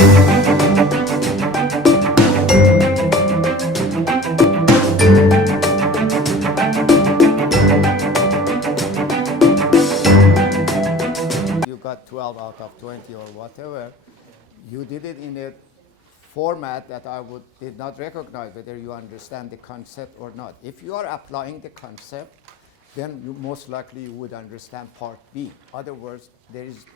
You got 12 out of 20 or whatever. You did it in a format that did not recognize whether you understand the concept or not. If you are applying the concept, then you most likely you would understand part B. Other words, there is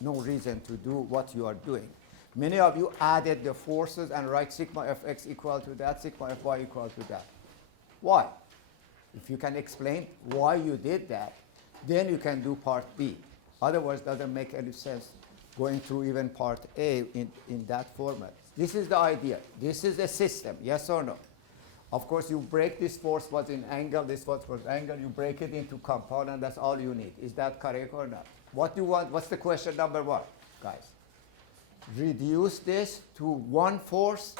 no reason to do what you are doing. Many of you added the forces and write sigma fx equal to that, sigma fy equal to that. Why? If you can explain why you did that, then you can do part B. Otherwise, it doesn't make any sense going through even part A in that format. This is the idea. This is a system, yes or no? Of course, you break this force was in angle, this force was angle, you break it into component, that's all you need. Is that correct or not? What do you want? What's the question number one, guys? Reduce this to one force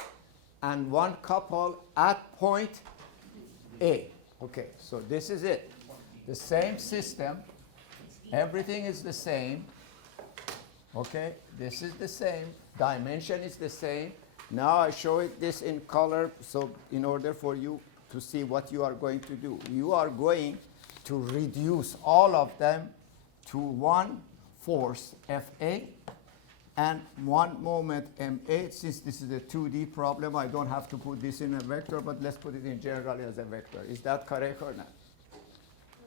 and one couple at point A. Okay, so this is it. The same system, everything is the same. Okay, this is the same, dimension is the same. Now I show it this in color, so in order for you to see what you are going to do. You are going to reduce all of them to one force Fa and one moment Ma. Since this is a 2D problem, I don't have to put this in a vector, but let's put it in general as a vector. Is that correct or not?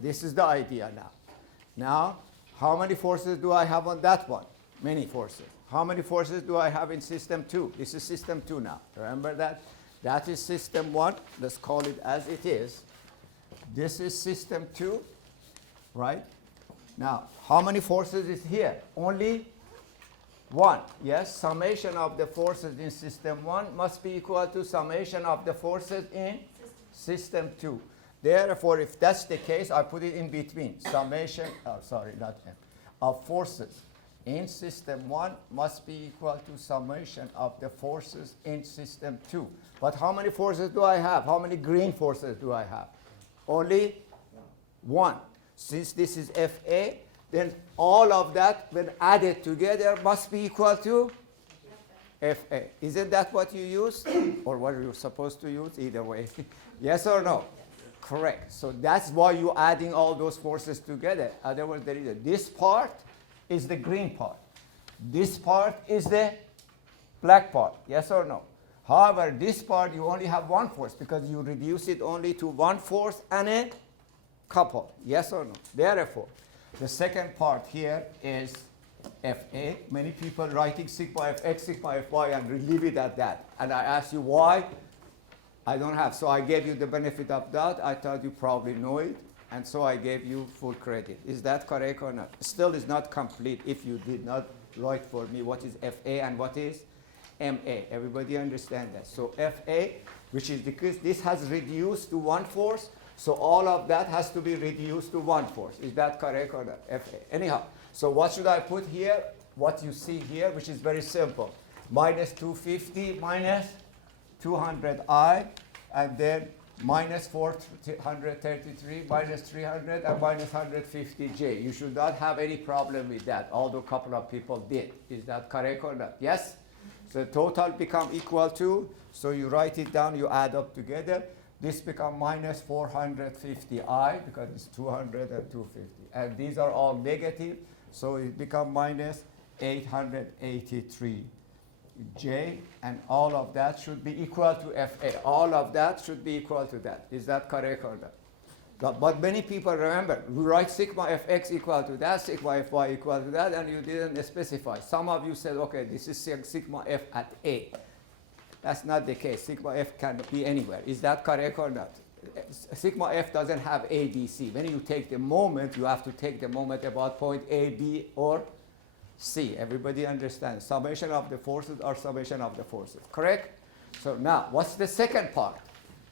This is the idea now. Now, how many forces do I have on that one? Many forces. How many forces do I have in system 2? This is system 2 now. Remember that? That is system 1. Let's call it as it is. This is system 2, right? Now, how many forces is here? Only 1. Yes, summation of the forces in system 1 must be equal to summation of the forces in system 2. Therefore, if that's the case, I put it in between. Summation, of forces in system 1 must be equal to summation of the forces in system 2. But how many forces do I have? How many green forces do I have? Only 1. Since this is Fa, then all of that when added together must be equal to Fa. Isn't that what you used? Or what you're supposed to use? Either way. Yes or no? Correct. So that's why you're adding all those forces together. Otherwise, there is this part is the green part. This part is the black part. Yes or no? However, this part you only have one force because you reduce it only to one force and a couple. Yes or no? Therefore, the second part here is Fa. Many people writing sigma Fx, sigma Fy and leave it at that. And I ask you why? I don't have. So I gave you the benefit of that. I thought you probably know it. And so I gave you full credit. Is that correct or not? Still is not complete if you did not write for me what is Fa and what is Ma. Everybody understand that? So Fa, which is because this has reduced to one force, so all of that has to be reduced to one force. Is that correct or not? Fa. Anyhow, so what should I put here? What you see here, which is very simple. Minus 250 minus 200I, and then minus 433, minus 300, and minus 150J. You should not have any problem with that, although a couple of people did. Is that correct or not? Yes? So total become equal to, so you write it down, you add up together. This become minus 450I, because it's 200 and 250. And these are all negative, so it become minus 883. J, and all of that should be equal to Fa. All of that should be equal to that. Is that correct or not? But many people remember, we write sigma Fx equal to that, sigma Fy equal to that, and you didn't specify. Some of you said, okay, this is sigma F at A. That's not the case. Sigma F can be anywhere. Is that correct or not? Sigma F doesn't have A, B, C. When you take the moment, you have to take the moment about point A, B, or C. Everybody understands. Summation of the forces or summation of the forces. Correct? So now, what's the second part?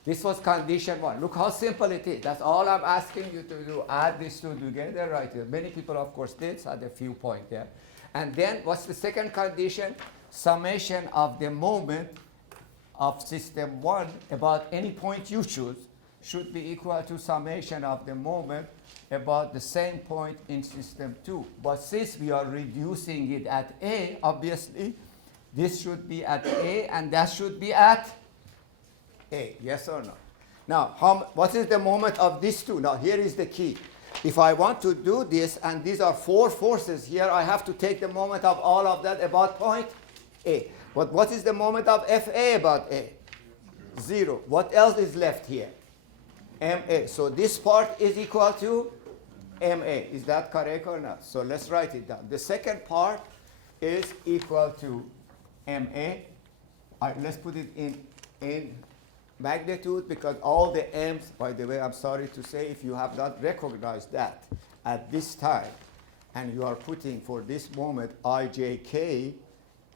This was condition 1. Look how simple it is. That's all I'm asking you to do. Add these two together right here. Many people, of course, did. So I had a few points there. And then, what's the second condition? Summation of the moment of system 1 about any point you choose should be equal to summation of the moment about the same point in system 2. But since we are reducing it at A, obviously, This should be at A, and that should be at A. Yes or no? Now, what is the moment of these two? Now, here is the key. If I want to do this, and these are four forces here, I have to take the moment of all of that about point A. But what is the moment of FA about A? 0. What else is left here? MA. So this part is equal to MA. Is that correct or not? So let's write it down. The second part is equal to MA. Let's put it in magnitude, because all the m's, by the way, I'm sorry to say, if you have not recognized that at this time, and you are putting for this moment ijk,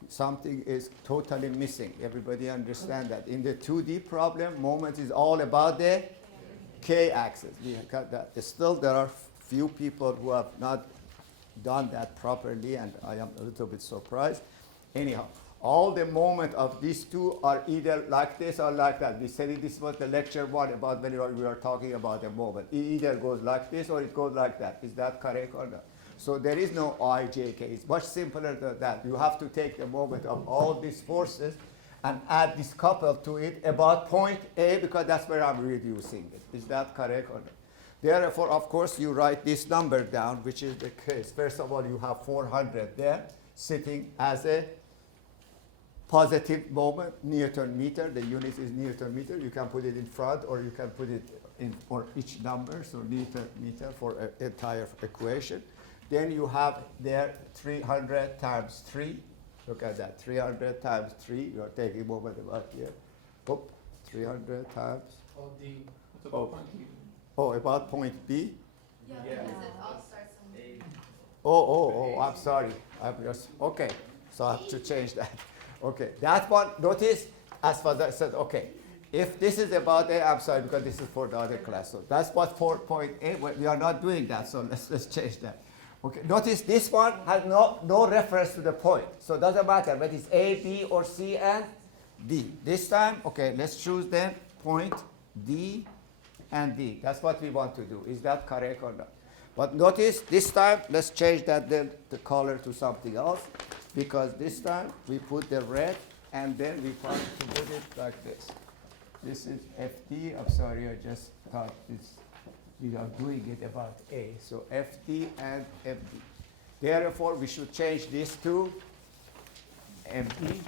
something is totally missing. Everybody understand that? In the 2D problem, moment is all about the k-axis. We got that. Still, there are few people who have not done that properly, and I am a little bit surprised. Anyhow, all the moment of these two are either like this or like that. We said this was the lecture one about when we are talking about a moment. It either goes like this or it goes like that. Is that correct or not? So there is no ijk. It's much simpler than that. You have to take the moment of all these forces and add this couple to it about point A, because that's where I'm reducing it. Is that correct or not? Therefore, of course, you write this number down, which is the case. First of all, you have 400 there sitting as a positive moment, Newton meter. The unit is Newton meter. You can put it in front, or you can put it in for each number. So Newton meter for an entire equation. Then you have there 300 times 3. Look at that, 300 times 3. You are taking moment about here. 300 times. About point B. Yeah, because it all starts on I'm sorry. I'm just, okay. So I have to change that. Okay, that one, notice, as far as I said, okay, if this is about A, I'm sorry, because this is for the other class. So that's what 4.8, we are not doing that, so let's change that. Okay, notice this one has no reference to the point. So it doesn't matter whether it's A, B, or C, and D. This time, okay, let's choose then point D and D. That's what we want to do. Is that correct or not? But notice this time, let's change that then the color to something else, because this time we put the red and then we want to put it like this. This is FD. I'm sorry, I just thought this, we are doing it about A. So FD and FD. Therefore, we should change this to MD,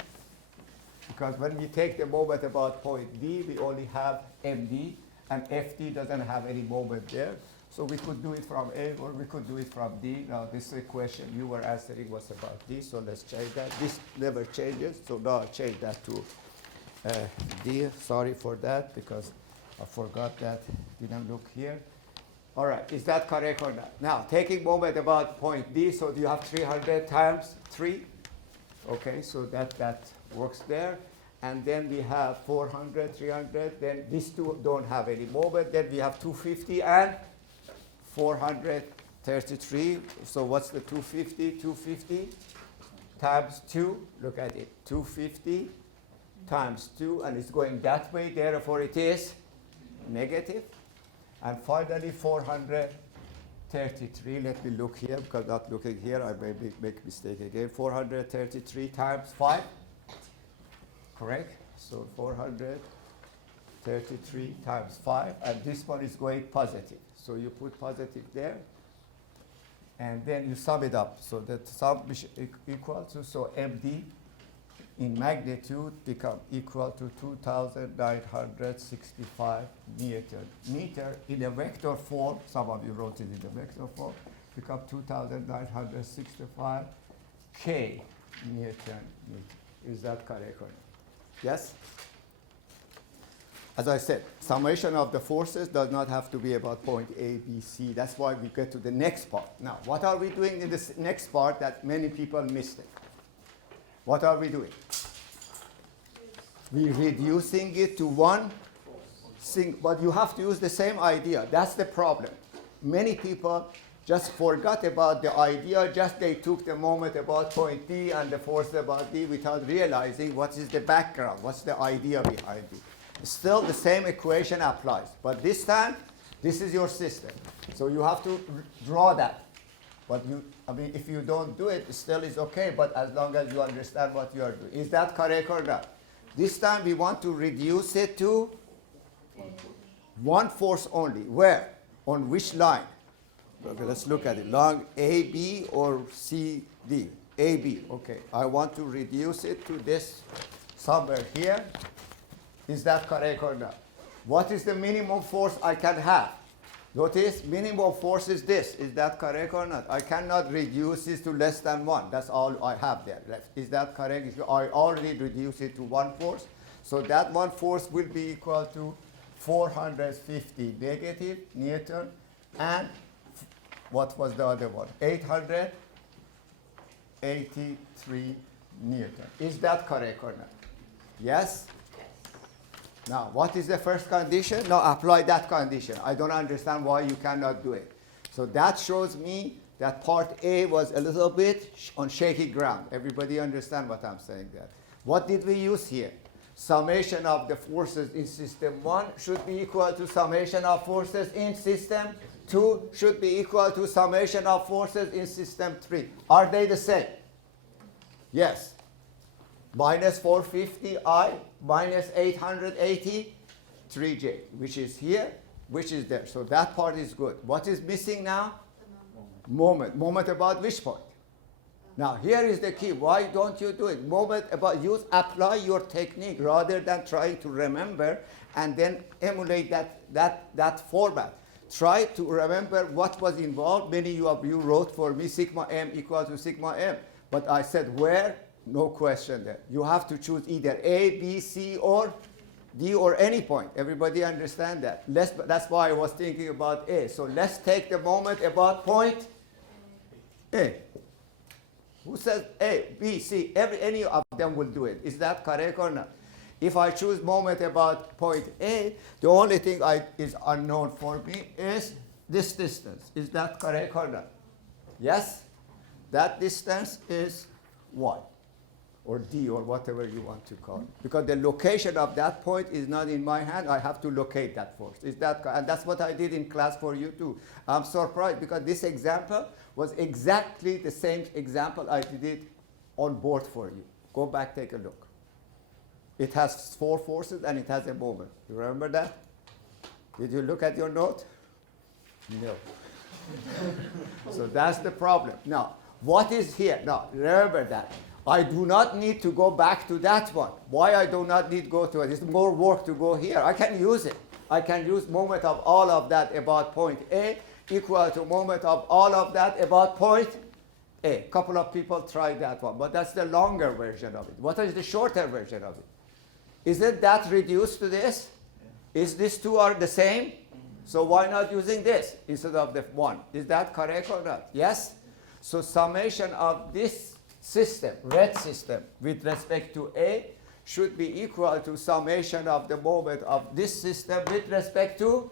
because when we take the moment about point D, we only have MD, and FD doesn't have any moment there. So we could do it from A, or we could do it from D. Now this question you were answering was about D, so let's change that. This never changes, so now I'll change that to D. Sorry for that, because I forgot that, didn't look here. All right, is that correct or not? Now, taking moment about point D, so you have 300 times 3. Okay, so that works there. And then we have 400, 300. Then these two don't have any moment. Then we have 250 and 433. So what's the 250? 250 times 2. Look at it. 250 times 2. And it's going that way. Therefore, it is negative. And finally, 433. Let me look here, because not looking here, I may make mistake again. 433 times 5. Correct? So 433 times 5. And this one is going positive. So you put positive there. And then you sum it up. So that sum is equal to, so MD in magnitude become equal to 2,965 Newton meter in a vector form. Some of you wrote it in the vector form. Become 2,965 K Newton meter. Is that correct or not? Yes? As I said, summation of the forces does not have to be about point A, B, C. That's why we get to the next part. Now, what are we doing in this next part that many people missed it? What are we doing? We're reducing it to one thing, but you have to use the same idea. That's the problem. Many people just forgot about the idea, just they took the moment about point D and the force about D without realizing what is the background, what's the idea behind it. Still, the same equation applies, but this time, this is your system. So you have to draw that. But I mean, if you don't do it, it still is okay, but as long as you understand what you are doing. Is that correct or not? This time we want to reduce it to one force only. Where? On which line? Okay, let's look at it. Line AB or CD? AB. Okay, I want to reduce it to this somewhere here. Is that correct or not? What is the minimum force I can have? Notice, minimum force is this. Is that correct or not? I cannot reduce this to less than 1. That's all I have there left. Is that correct? I already reduced it to 1 force. So that 1 force will be equal to 450 negative Newton, and what was the other one? 883 Newton. Is that correct or not? Yes? Now, what is the first condition? Now, apply that condition. I don't understand why you cannot do it. So that shows me that part A was a little bit on shaky ground. Everybody understand what I'm saying there? What did we use here? Summation of the forces in system 1 should be equal to summation of forces in system 2 should be equal to summation of forces in system 3. Are they the same? Yes. Minus 450I minus 883J, which is here, which is there. So that part is good. What is missing now? Moment. Moment about which point? Now here is the key. Why don't you do it? Moment about apply your technique rather than trying to remember and then emulate that format. Try to remember what was involved. Many of you wrote for me sigma m equal to sigma m. But I said where? No question there. You have to choose either A, B, C, or D, or any point. Everybody understand that? That's why I was thinking about A. So let's take the moment about point A. Who says A, B, C? Any of them will do it. Is that correct or not? If I choose moment about point A, the only thing is unknown for me is this distance. Is that correct or not? Yes? That distance is Y, or D, or whatever you want to call it. Because the location of that point is not in my hand. I have to locate that force. Is that, and that's what I did in class for you too. I'm surprised because this example was exactly the same example I did it on board for you. Go back, take a look. It has 4 forces and it has a moment. You remember that? Did you look at your note? No. So that's the problem. Now, what is here? Now, remember that. I do not need to go back to that one. Why I do not need to go to it? It's more work to go here. I can use it. I can use moment of all of that about point A equal to moment of all of that about point A. A couple of people tried that one, but that's the longer version of it. What is the shorter version of it? Isn't that reduced to this? Yeah. Is these two are the same? So why not using this instead of the one? Is that correct or not? Yes? So summation of this system, red system, with respect to A should be equal to summation of the moment of this system with respect to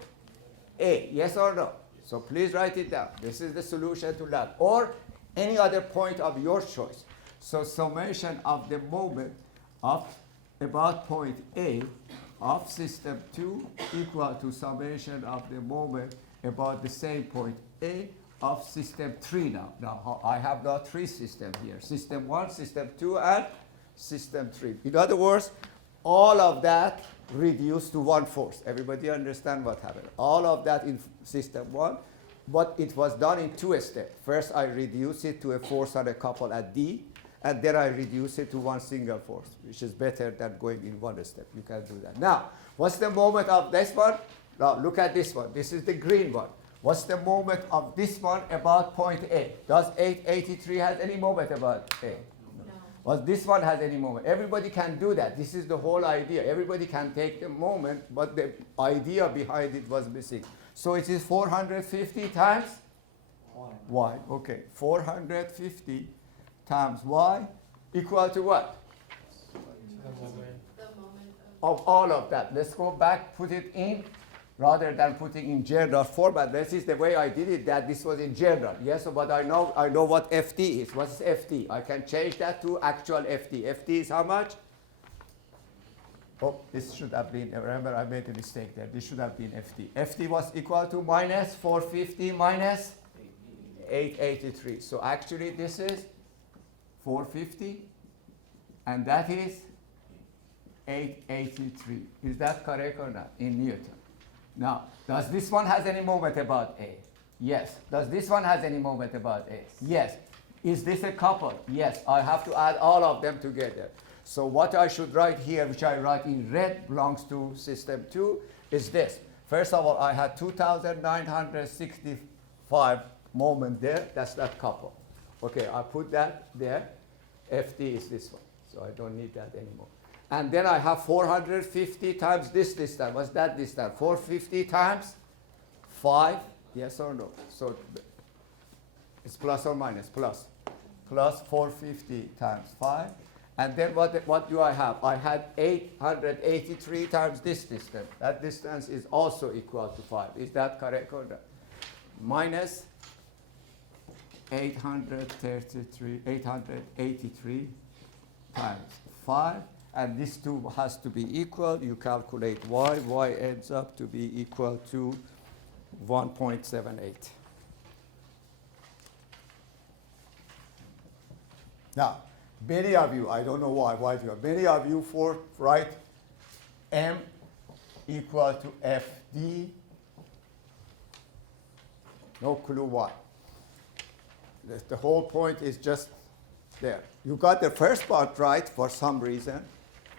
A. Yes or no? So please write it down. This is the solution to that. Or any other point of your choice. So summation of the moment of about point A of system 2 equal to summation of the moment about the same point A of system 3 now. Now I have now 3 systems here. System 1, system 2, and system 3. In other words, all of that reduced to 1 force. Everybody understand what happened? All of that in system 1, but it was done in 2 steps. First, I reduced it to a force on a couple at D, and then I reduce it to 1 single force, which is better than going in 1 step. You can do that. Now, what's the moment of this one? Now, look at this one. This is the green one. What's the moment of this one about point A? Does 883 have any moment about A? No. Well, this one has any moment. Everybody can do that. This is the whole idea. Everybody can take the moment, but the idea behind it was missing. So it is 450 times Y. Okay, 450 times Y equal to what? The moment of all of that. Let's go back, put it in, rather than putting in general format. This is the way I did it, that this was in general. Yes, but I know what FT is. What's FT? I can change that to actual FT. FT is how much? Oh, this should have been, remember I made a mistake there. This should have been FT. FT was equal to minus 450 minus 883. So actually this is 450, and that is 883. Is that correct or not in Newton? Now, does this one has any moment about A? Yes. Does this one has any moment about A? Yes. Is this a couple? Yes. I have to add all of them together. So what I should write here, which I write in red, belongs to system 2, is this. First of all, I had 2,965 moment there. That's that couple. Okay, I put that there. FD is this one. So I don't need that anymore. And then I have 450 times this distance. What's that distance? 450 times 5. Yes or no? So it's plus or minus? Plus. Plus 450 times 5. And then what do I have? I had 883 times this distance. That distance is also equal to 5. Is that correct or not? Minus 883 times 5. And this 2 has to be equal. You calculate y. Y ends up to be equal to 1.78. Now, many of you, I don't know why you are, many of you write M equal to FD. No clue why. The whole point is just there. You got the first part right for some reason.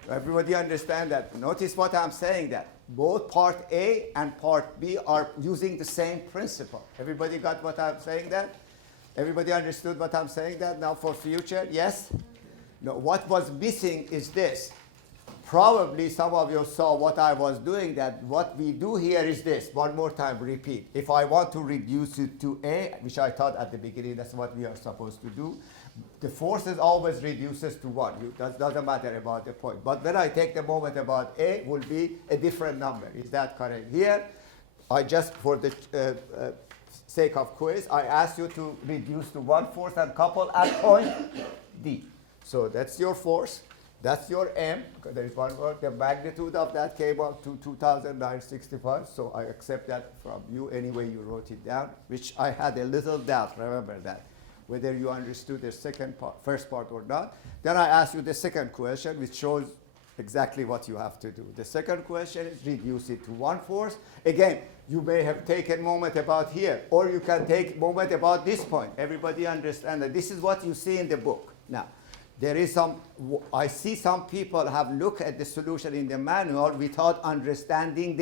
Everybody understand that. Notice what I'm saying, that both part A and part B are using the same principle. Everybody got what I'm saying that? Everybody understood what I'm saying that now for future? Yes? No, what was missing is this. Probably some of you saw what I was doing, that what we do here is this. One more time, repeat. If I want to reduce it to A, which I thought at the beginning that's what we are supposed to do, the forces always reduces to 1. That doesn't matter about the point. But when I take the moment about A, will be a different number. Is that correct? Here, I just, for the sake of quiz, I ask you to reduce to one force and couple at point D. So that's your force. That's your M, because there is one word. The magnitude of that came up to 2,965, so I accept that from you anyway you wrote it down, which I had a little doubt, remember that, whether you understood the first part or not. Then I asked you the second question, which shows exactly what you have to do. The second question is reduce it to one force. Again, you may have taken moment about here, or you can take moment about this point. Everybody understand that this is what you see in the book. Now, there is I see some people have looked at the solution in the manual without understanding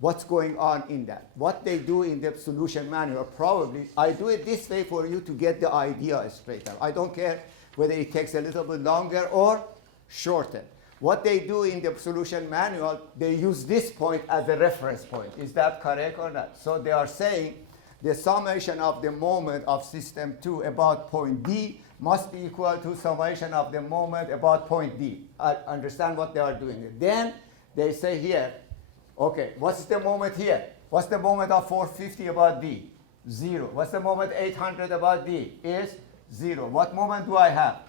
what's going on in that. What they do in the solution manual, probably, I do it this way for you to get the idea straight out. I don't care whether it takes a little bit longer or shorter. What they do in the solution manual, they use this point as a reference point. Is that correct or not? So they are saying the summation of the moment of system 2 about point D must be equal to summation of the moment about point D. I understand what they are doing. Then they say here, okay, what's the moment here? What's the moment of 450 about D? 0. What's the moment 800 about D? Is 0. What moment do I have?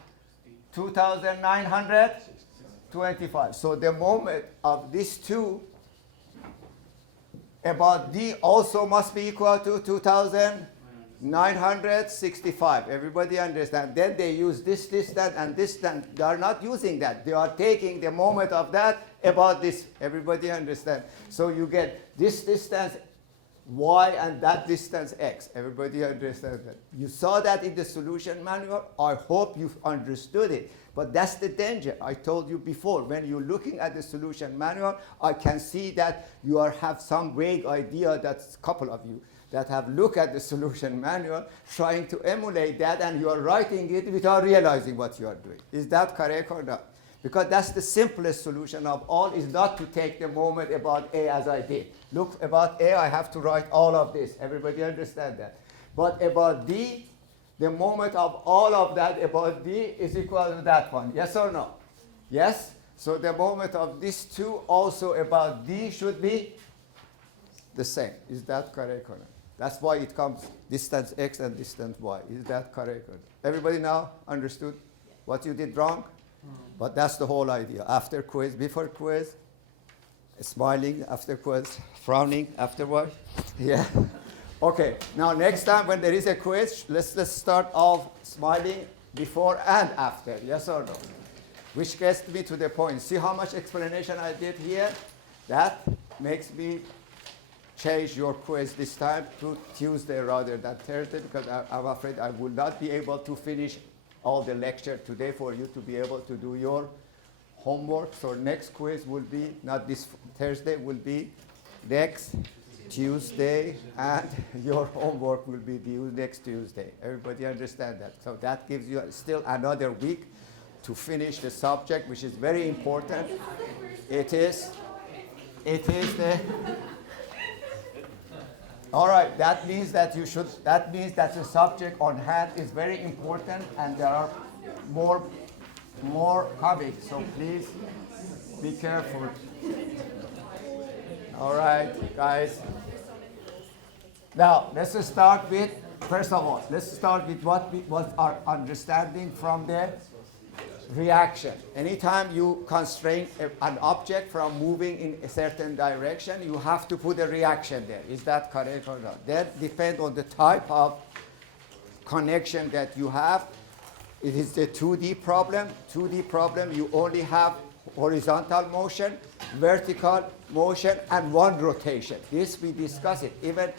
2,925. So the moment of these two about D also must be equal to 2,965. Everybody understand? Then they use this distance and this distance. They are not using that. They are taking the moment of that about this. Everybody understand? So you get this distance y and that distance x. Everybody understand that? You saw that in the solution manual. I hope you've understood it. But that's the danger. I told you before, when you're looking at the solution manual, I can see that you have some vague idea, that's a couple of you, that have looked at the solution manual, trying to emulate that, and you are writing it without realizing what you are doing. Is that correct or not? Because that's the simplest solution of all, is not to take the moment about A as I did. Look, about A, I have to write all of this. Everybody understand that? But about D, the moment of all of that about D is equal to that one. Yes or no? Yes? So the moment of these two also about D should be the same. Is that correct or not? That's why it comes distance x and distance y. Is that correct or not? Everybody now understood what you did wrong? But that's the whole idea. After quiz, before quiz, smiling, after quiz, frowning afterward. Yeah. Okay, now next time when there is a quiz, let's start off smiling before and after, yes or no? Which gets me to the point. See how much explanation I did here? That makes me change your quiz this time to Tuesday rather than Thursday, because I'm afraid I will not be able to finish all the lecture today for you to be able to do your homework. So next quiz will be, not this Thursday, will be next Tuesday, and your homework will be due next Tuesday. Everybody understand that? So that gives you still another week to finish the subject, which is very important. It is the all right, that means that the subject on hand is very important, and there are more coming, so please be careful. All right, guys. Now, let's start with, first of all, let's start with what was our understanding from the reaction. Anytime you constrain an object from moving in a certain direction, you have to put a reaction there. Is that correct or not? That depends on the type of connection that you have. It is the 2D problem. 2D problem, you only have horizontal motion, vertical motion, and one rotation. This we discuss it. Even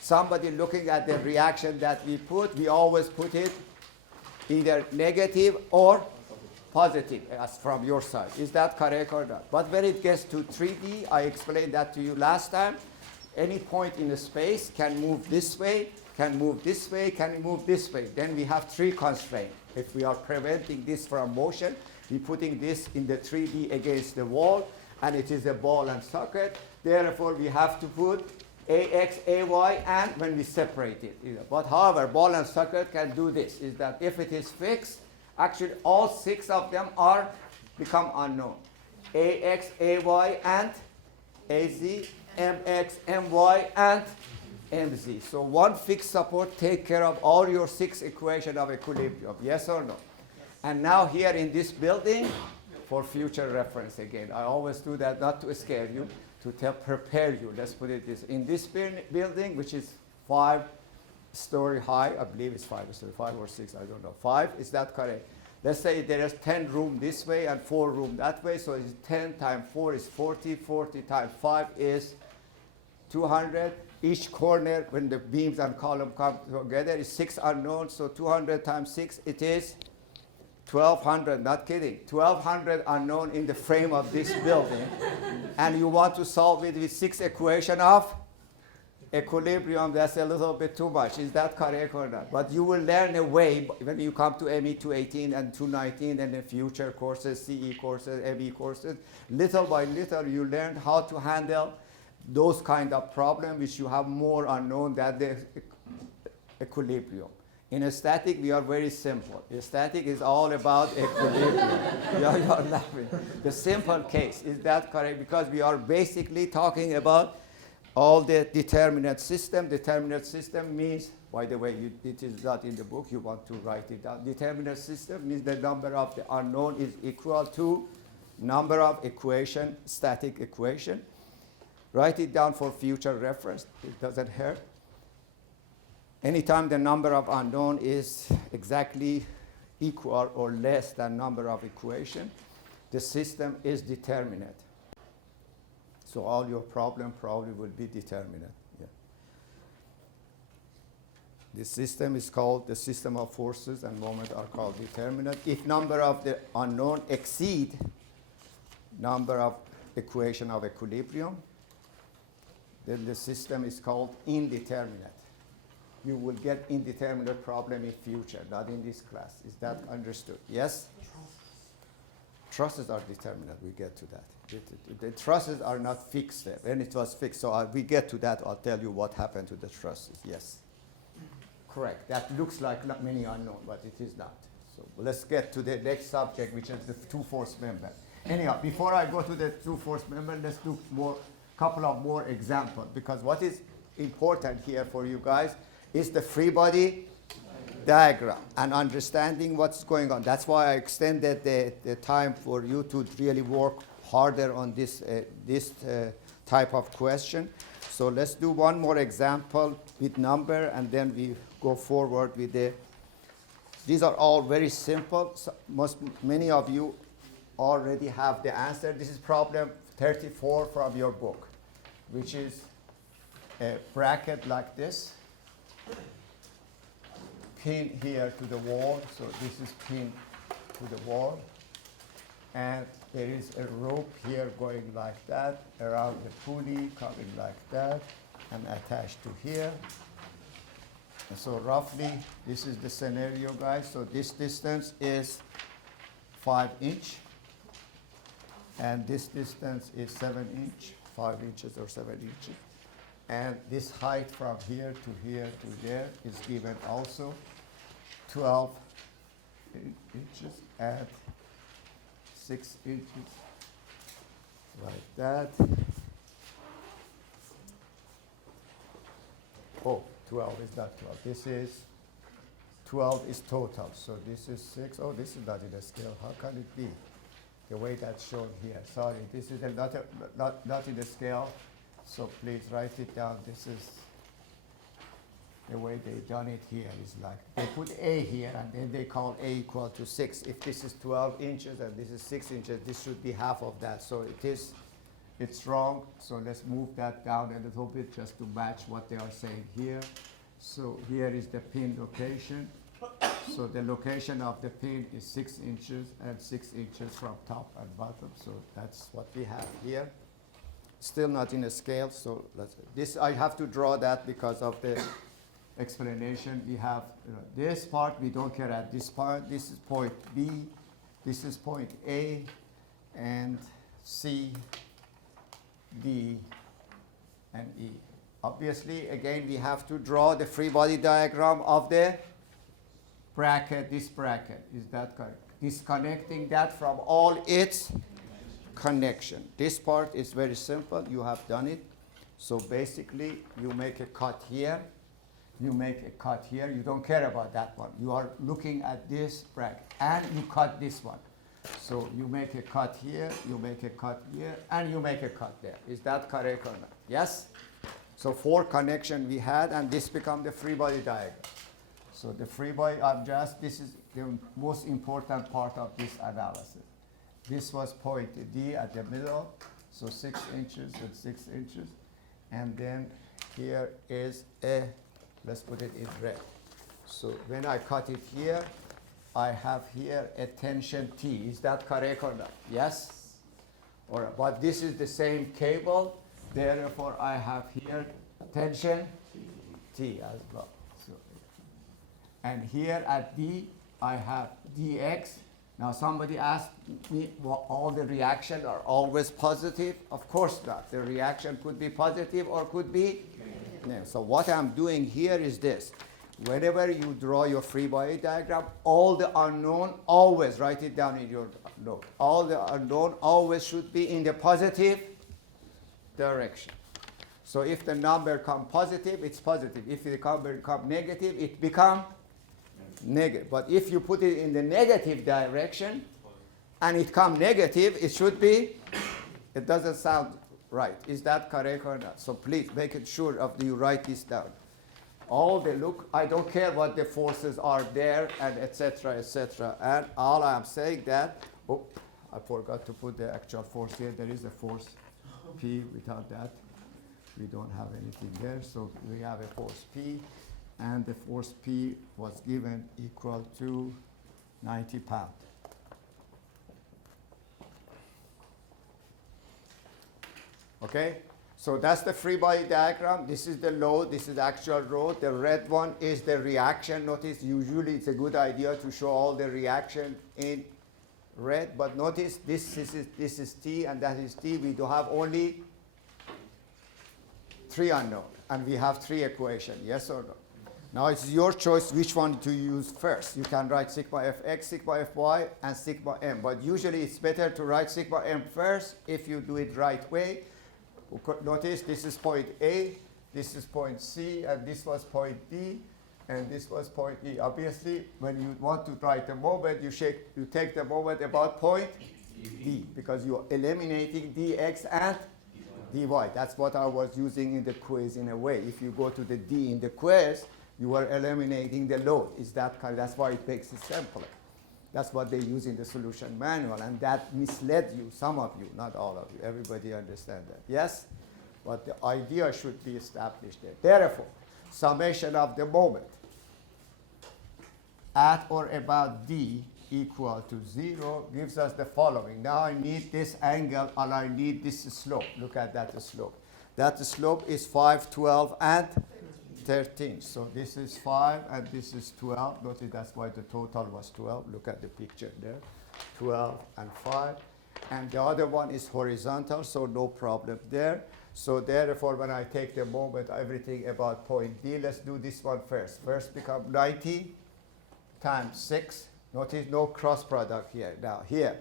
somebody looking at the reaction that we put, we always put it either negative or positive as from your side. Is that correct or not? But when it gets to 3D, I explained that to you last time, any point in the space can move this way, can move this way, can move this way. Then we have three constraints. If we are preventing this from motion, we're putting this in the 3D against the wall, and it is a ball and socket. Therefore, we have to put AX, AY, and when we separate it. But however, ball and socket can do this, is that if it is fixed, actually all six of them become unknown. AX, AY, and AZ, MX, MY, and MZ. So one fixed support take care of all your six equations of equilibrium. Yes or no? Yes. And now here in this building, for future reference again, I always do that not to scare you, to prepare you. Let's put it this. In this building, which is 5-story high, I believe it's 5-story, 5 or 6, I don't know. 5, is that correct? Let's say there is 10 rooms this way and 4 rooms that way, so it's 10 times 4 is 40, 40 times 5 is 200. Each corner, when the beams and column come together, is 6 unknowns, so 200 times 6, it is 1,200, not kidding, 1,200 unknown in the frame of this building, and you want to solve it with 6 equations of equilibrium. That's a little bit too much. Is that correct or not? But you will learn a way when you come to ME 218 and 219 and the future courses, CE courses, ME courses. Little by little, you learn how to handle those kind of problems which you have more unknown than the equilibrium. In a static, we are very simple. A static is all about equilibrium. You are laughing. The simple case, is that correct? Because we are basically talking about all the determinate system. Determinate system means, by the way, it is not in the book, you want to write it down. Determinate system means the number of the unknown is equal to number of equation, static equation. Write it down for future reference. It doesn't hurt. Anytime the number of unknown is exactly equal or less than number of equation, the system is determinate. So all your problem probably will be determinate. Yeah. The system is called, the system of forces and moment are called determinate. If number of the unknown exceed number of equation of equilibrium, then the system is called indeterminate. You will get indeterminate problem in future, not in this class. Is that understood? Yes? Trusses are determinate. We get to that. The trusses are not fixed there. When it was fixed, so we get to that. I'll tell you what happened to the trusses. Yes. Correct. That looks like not many unknown, but it is not. So let's get to the next subject, which is the two-force member. Anyhow, before I go to the two-force member, let's do couple of more examples, because what is important here for you guys is the free body diagram and understanding what's going on. That's why I extended the time for you to really work harder on this type of question. So let's do one more example with number, and then we go forward with the. These are all very simple. So many of you already have the answer. This is problem 34 from your book, which is a bracket like this, pin here to the wall. So this is pin to the wall, and there is a rope here going like that around the pulley, coming like that, and attached to here. And so roughly, this is the scenario, guys. So this distance is 5 inch, and this distance is 7 inch, 5 inches or 7 inches. And this height from here to here to there is given also 12 inches and 6 inches, like that. Oh, 12 is not 12. This is 12 is total. So this is 6. Oh, this is not in the scale. How can it be? The way that's shown here. Sorry, this is not in the scale. So please write it down. This is the way they've done it here. Is like they put A here, and then they call A equal to 6. If this is 12 inches and this is 6 inches, this should be half of that. So it's wrong. So let's move that down a little bit just to match what they are saying here. So here is the pin location. So the location of the pin is 6 inches and 6 inches from top and bottom. So that's what we have here. Still not in a scale. So this I have to draw that because of the explanation. We have this part, we don't care at this part. This is point B, this is point A, and C, D, and E. Obviously, again, we have to draw the free body diagram of the bracket. This bracket, is that correct? Disconnecting that from all its connection. This part is very simple. You have done it. So basically, you make a cut here. You make a cut here. You don't care about that one. You are looking at this bracket, and you cut this one. So you make a cut here, you make a cut here, and you make a cut there. Is that correct or not? Yes? So 4 connection we had, and this become the free body diagram. So the free body this is the most important part of this analysis. This was point D at the middle, so 6 inches and 6 inches. And then here is a, let's put it in red. So when I cut it here, I have here a tension T. Is that correct or not? Yes? All right. But this is the same cable. Therefore, I have here tension T as well. So, and here at D, I have dx. Now, somebody asked me, well, all the reactions are always positive? Of course not. The reaction could be positive or could be negative. So what I'm doing here is this. Whenever you draw your free body diagram, all the unknown, always write it down in your note. All the unknown always should be in the positive direction. So if the number comes positive, it's positive. If the number comes negative, it becomes negative. But if you put it in the negative direction and it comes negative, it should be, it doesn't sound right. Is that correct or not? So please make it sure of you write this down. All the look, I don't care what the forces are there, and etc., etc. And all I'm saying that, oh, I forgot to put the actual force here. There is a force P. Without that, we don't have anything there. So we have a force P, and the force P was given equal to 90 pounds. Okay? So that's the free body diagram. This is the load. This is the actual load. The red one is the reaction. Notice usually it's a good idea to show all the reaction in red. But notice this is T and that is T. We do have only 3 unknown. And we have 3 equations. Yes or no? Now it's your choice which one to use first. You can write sigma fx, sigma fy, and sigma m. But usually it's better to write sigma m first if you do it right way. Notice this is point A, this is point C, and this was point D, and this was point E. Obviously, when you want to write the moment, you take the moment about point D, because you're eliminating dx and dy. That's what I was using in the quiz in a way. If you go to the d in the quiz, you are eliminating the load. Is that kind? That's why it makes it simpler. That's what they use in the solution manual, and that misled you, some of you, not all of you. Everybody understand that? Yes? But the idea should be established there. Therefore, summation of the moment at or about d equal to 0 gives us the following. Now I need this angle and I need this slope. Look at that slope. That slope is 5, 12, and 13. So this is 5 and this is 12. Notice that's why the total was 12. Look at the picture there. 12 and 5. And the other one is horizontal, so no problem there. So therefore, when I take the moment, everything about point D, let's do this one first. First become 90 times 6. Notice no cross product here. Now here,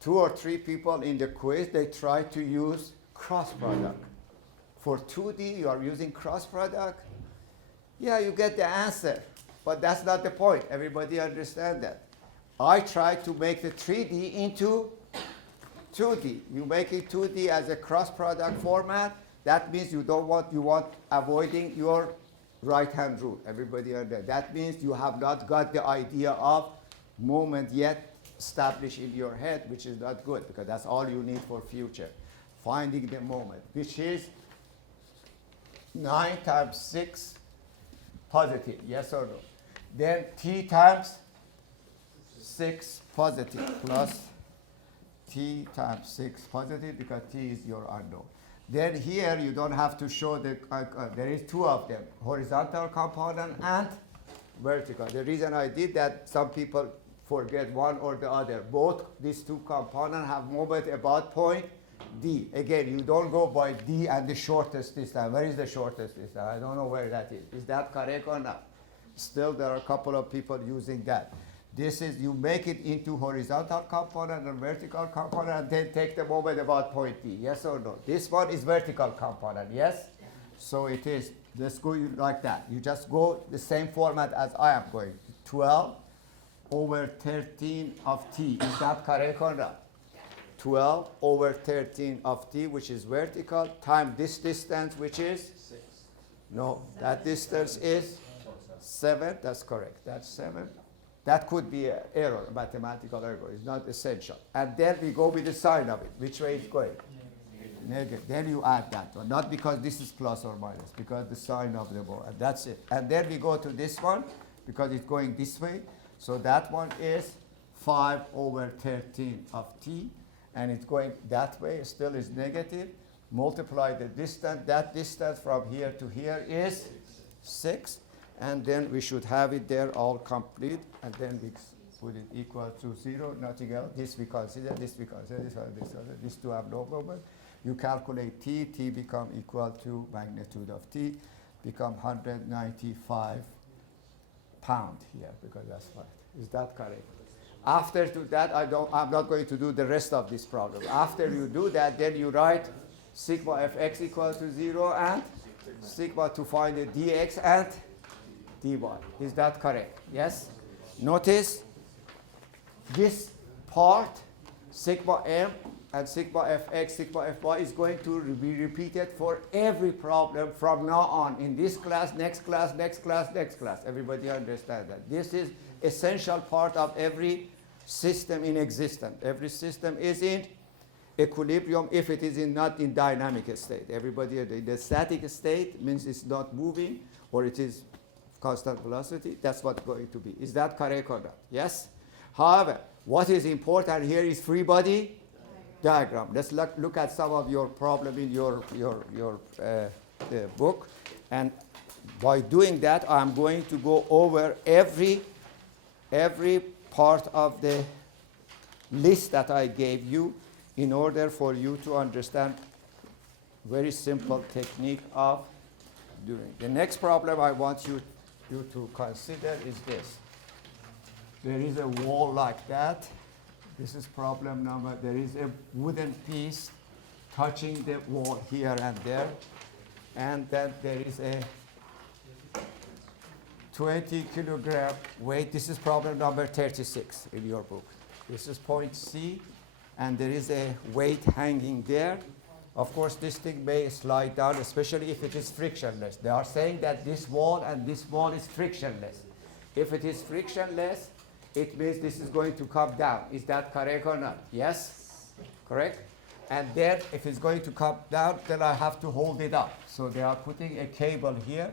2 or 3 people in the quiz, they try to use cross product. For 2D, you are using cross product. Yeah, you get the answer, but that's not the point. Everybody understand that. I try to make the 3D into 2D. You make it 2D as a cross product format. That means you want avoiding your right-hand rule. Everybody understand. That means you have not got the idea of moment yet established in your head, which is not good, because that's all you need for future. Finding the moment, which is 9 times 6 positive, yes or no? Then t times 6 positive plus t times 6 positive, because t is your unknown. Then here you don't have to show the, there is 2 of them, horizontal component and vertical. The reason I did that, some people forget one or the other. Both these 2 components have moment about point D. Again, you don't go by D and the shortest distance. Where is the shortest distance? I don't know where that is. Is that correct or not? Still, there are a couple of people using that. This is, you make it into horizontal component and vertical component, and then take the moment about point D. Yes or no? This one is vertical component, yes? So it is, let's go like that. You just go the same format as I am going. 12 over 13 of t. Is that correct or not? 12 over 13 of t, which is vertical, times this distance, which is? 6. No, that distance is 7. That's correct. That's 7. That could be an error, mathematical error. It's not essential. And then we go with the sign of it. Which way it's going? Negative. Then you add that one. Not because this is plus or minus, because the sign of the ball. And that's it. And then we go to this one, because it's going this way. So that one is 5 over 13 of t. And it's going that way, it still is negative. Multiply the distance. That distance from here to here is 6. And then we should have it there all complete. And then we put it equal to 0, nothing else. This we consider, this we consider, this one, this other. These 2 have no moment. You calculate t. T become equal to magnitude of t. Become 195 pound here, because that's what. Is that correct? After do that, I'm not going to do the rest of this problem. After you do that, then you write sigma fx equal to 0 and sigma to find the dx and dy. Is that correct? Yes? Notice this part, sigma m and sigma fx, sigma fy is going to be repeated for every problem from now on in this class, next class, next class, next class. Everybody understand that? This is essential part of every system in existence. Every system is in equilibrium if it is not in dynamic state. Everybody, the static state means it's not moving, or it is constant velocity. That's what's going to be. Is that correct or not? Yes? However, what is important here is free body diagram. Let's look at some of your problem in your book. And by doing that, I'm going to go over every part of the list that I gave you in order for you to understand very simple technique of doing. The next problem I want you to consider is this. There is a wall like that. This is problem number. There is a wooden piece touching the wall here and there. And then there is a 20 kilogram weight. This is problem number 36 in your book. This is point C, and there is a weight hanging there, Of course, this thing may slide down, especially if it is frictionless. They are saying that this wall and this wall is frictionless. If it is frictionless, it means this is going to come down. Is that correct or not? Yes? Correct? And then if it's going to come down, then I have to hold it up. So they are putting a cable here.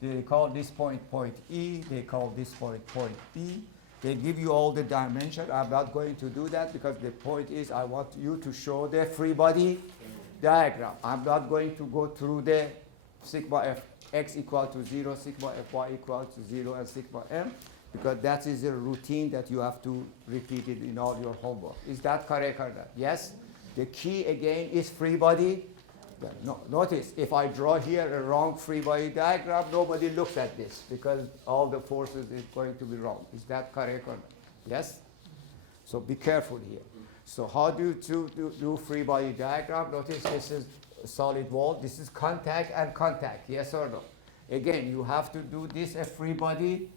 They call this point point E. They call this point point B. They give you all the dimension. I'm not going to do that because the point is I want you to show the free body diagram. I'm not going to go through the sigma f x equal to 0, sigma f y equal to 0, and sigma m, because that is a routine that you have to repeat it in all your homework. Is that correct or not? Yes? The key again is free body. No, notice, if I draw here a wrong free body diagram, nobody looks at this because all the forces is going to be wrong. Is that correct or not? Yes? So be careful here. So how do you do free body diagram? Notice this is a solid wall. This is contact and contact. Yes or no? Again, you have to do this a free body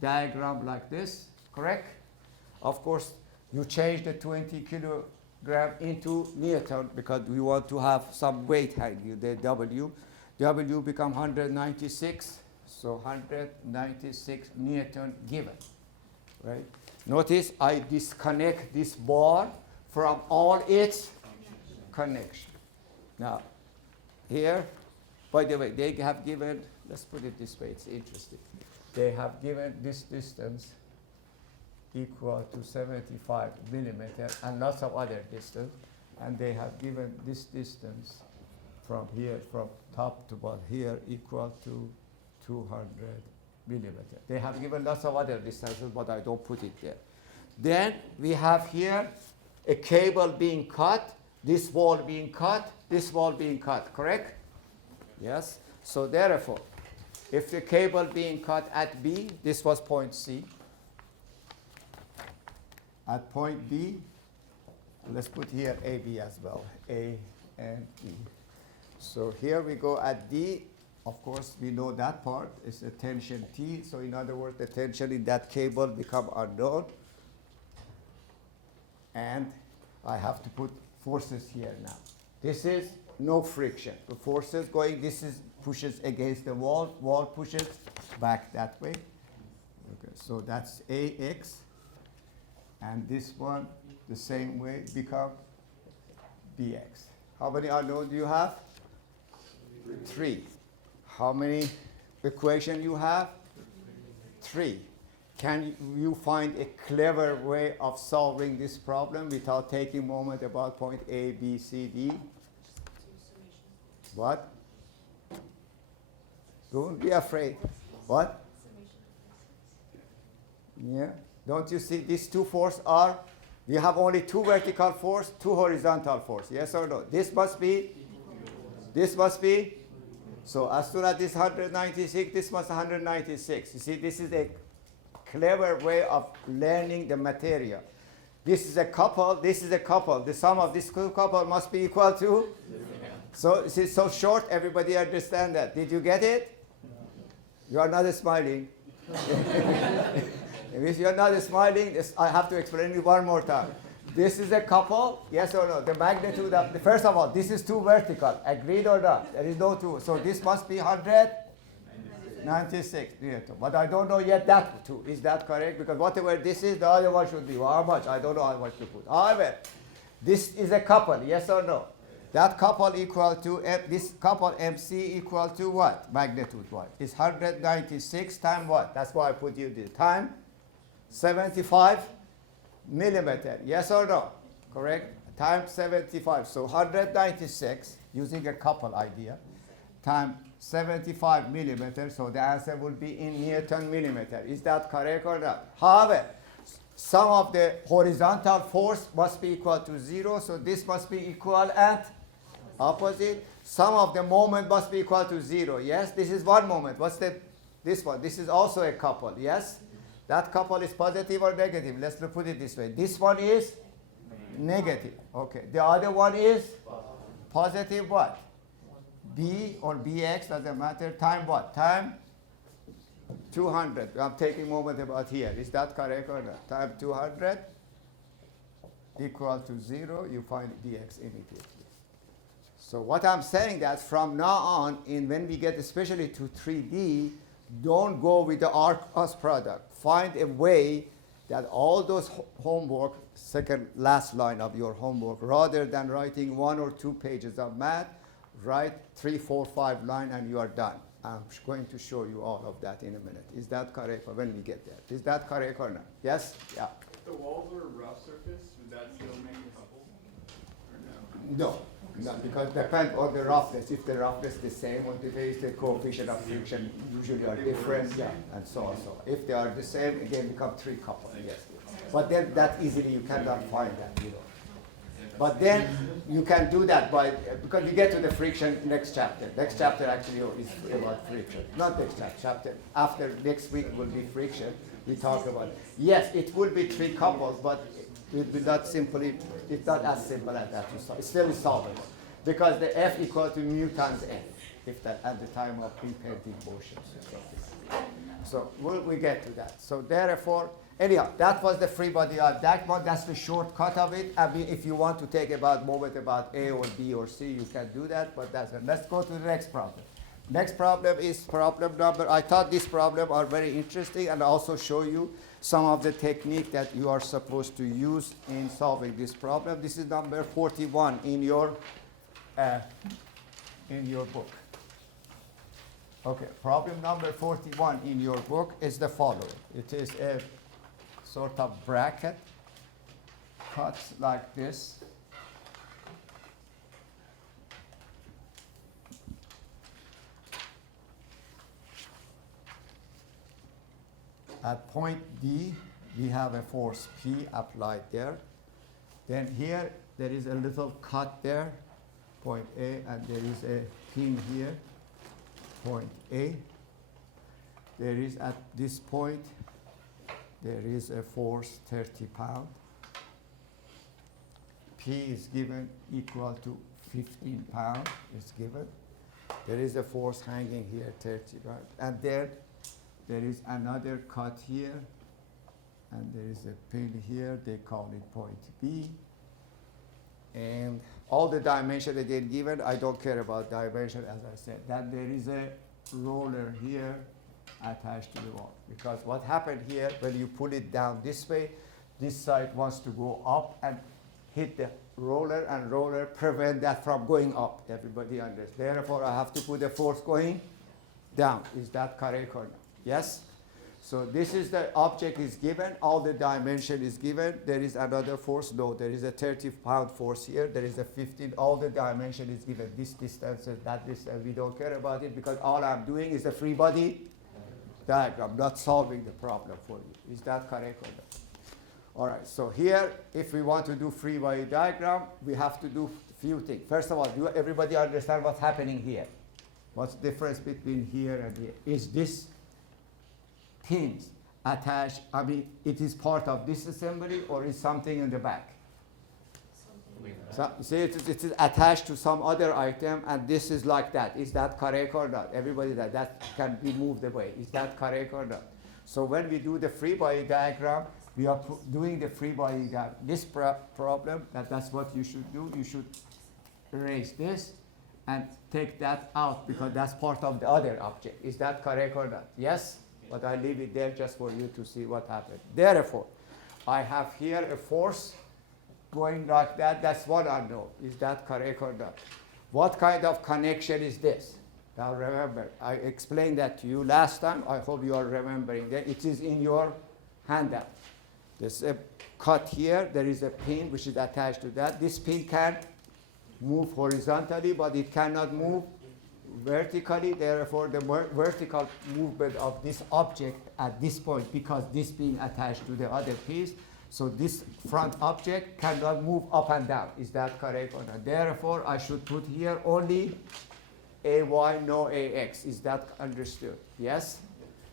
diagram like this. Correct? Of course, you change the 20 kilogram into Newton because we want to have some weight hanging. The W become 196. So 196 Newton given. Right? Notice I disconnect this bar from all its connection. Now, here, by the way, they have given, let's put it this way, it's interesting. They have given this distance equal to 75 millimeter and lots of other distance, and they have given this distance from here, from top to bottom here, equal to 200 millimeter. They have given lots of other distances, but I don't put it there. Then we have here a cable being cut, this wall being cut, this wall being cut, correct? Yes? So therefore, if the cable being cut at B, this was point C. At point B, let's put here AB as well, A and E. So here we go at D. Of course, we know that part is the tension T. So in other words, the tension in that cable become unknown. And I have to put forces here now. This is no friction. The forces going, this is pushes against the wall. Wall pushes back that way. Okay, so that's AX. And this one, the same way, become BX. How many unknown do you have? 3. How many equation you have? 3. Can you find a clever way of solving this problem without taking a moment about point A, B, C, D? What? Don't be afraid. What? Yeah. Don't you see these two forces are, we have only 2 vertical force, 2 horizontal force. Yes or no? This must be, this must be. So as soon as this 196, this must 196. You see, this is a clever way of learning the material. This is a couple, this is a couple. The sum of this two couple must be equal to? So this is so short, everybody understand that. Did you get it? You are not smiling. If you're not smiling, I have to explain it one more time. This is a couple, yes or no? The magnitude of, first of all, this is 2 vertical. Agreed or not? There is no 2. So this must be 196 Newton. But I don't know yet that 2. Is that correct? Because whatever this is, the other one should be. How much? I don't know how much to put. However, this is a couple, yes or no? That couple equal to, this couple MC equal to what? Magnitude what? It's 196 times what? That's why I put you this. Time 75 millimeter. Yes or no? Correct? Times 75. So 196, using a couple idea, times 75 millimeter. So the answer will be in Newton millimeter. Is that correct or not? However, sum of the horizontal force must be equal to 0. So this must be equal and opposite. Sum of the moment must be equal to 0. Yes? This is one moment. What's this one? This is also a couple. Yes? That couple is positive or negative? Let's put it this way. This one is negative. Okay. The other one is positive what? B or BX, doesn't matter. Time what? Time 200. I'm taking a moment about here. Is that correct or not? Time 200 equal to 0. You find BX immediately. So what I'm saying that from now on, when we get especially to 3D, don't go with the arc-os product. Find a way that all those homework, second last line of your homework, rather than writing 1 or 2 pages of math, write 3, 4, 5 lines and you are done. I'm going to show you all of that in a minute. Is that correct when we get there? Is that correct or not? Yes? Yeah. If the walls were a rough surface, would that still make a couple? Or no? No, because it depends on the roughness. If the roughness is the same on the base, the coefficient of friction usually are different, yeah, and so on. So if they are the same, again become 3 couples. Yes. But then that easily you cannot find that, you know. But then you can do that by, because we get to the friction next chapter. Next chapter actually is about friction. Not next chapter. After next week will be friction. We talk about it. Yes, it will be 3 couples, but it will not simply, it's not as simple as that to solve. It's still solvable. Because the F equal to mu times F, if that at the time of impending motion. So we get to that. So therefore, anyhow, that was the free body of that one. That's the shortcut of it. I mean, if you want to take about moment about A or B or C, you can do that, but that's it. Let's go to the next problem. Next problem is problem number, I thought this problem are very interesting and also show you some of the technique that you are supposed to use in solving this problem. This is number 41 in your book. Okay, problem number 41 in your book is the following. It is a sort of bracket, cuts like this. At point D, we have a force P applied there. Then here, there is a little cut there, point A, and there is a pin here, point A. There is at this point, there is a force 30 pounds. P is given equal to 15 pounds, is given. There is a force hanging here, 30, right? And there is another cut here, and there is a pin here, they call it point B. And all the dimensions again given, I don't care about dimension as I said. Then there is a roller here attached to the wall. Because what happened here, when you pull it down this way, this side wants to go up and hit the roller, and roller prevent that from going up. Everybody understands. Therefore, I have to put the force going down. Is that correct or not? Yes? So this is the object is given, all the dimension is given. There is another force, no, there is a 30-pound force here, there is a 15, all the dimension is given. This distance, that distance, we don't care about it because all I'm doing is a free body diagram, not solving the problem for you. Is that correct or not? All right, so here, if we want to do free body diagram, we have to do a few things. First of all, do everybody understand what's happening here? What's the difference between here and here? Is this pins attached, I mean, it is part of this assembly or is something in the back? So, see, it is attached to some other item and this is like that. Is that correct or not? Everybody that can be moved away. Is that correct or not? So when we do the free body diagram, we are doing the free body diagram. This problem, that's what you should do. You should erase this and take that out because that's part of the other object. Is that correct or not? Yes? But I leave it there just for you to see what happened. Therefore, I have here a force going like that. That's what I know. Is that correct or not? What kind of connection is this? Now remember, I explained that to you last time. I hope you are remembering that. It is in your handout. There's a cut here. There is a pin which is attached to that. This pin can move horizontally, but it cannot move vertically. Therefore, the vertical movement of this object at this point, because this being attached to the other piece, so this front object cannot move up and down. Is that correct or not? Therefore, I should put here only AY, no AX. Is that understood? Yes?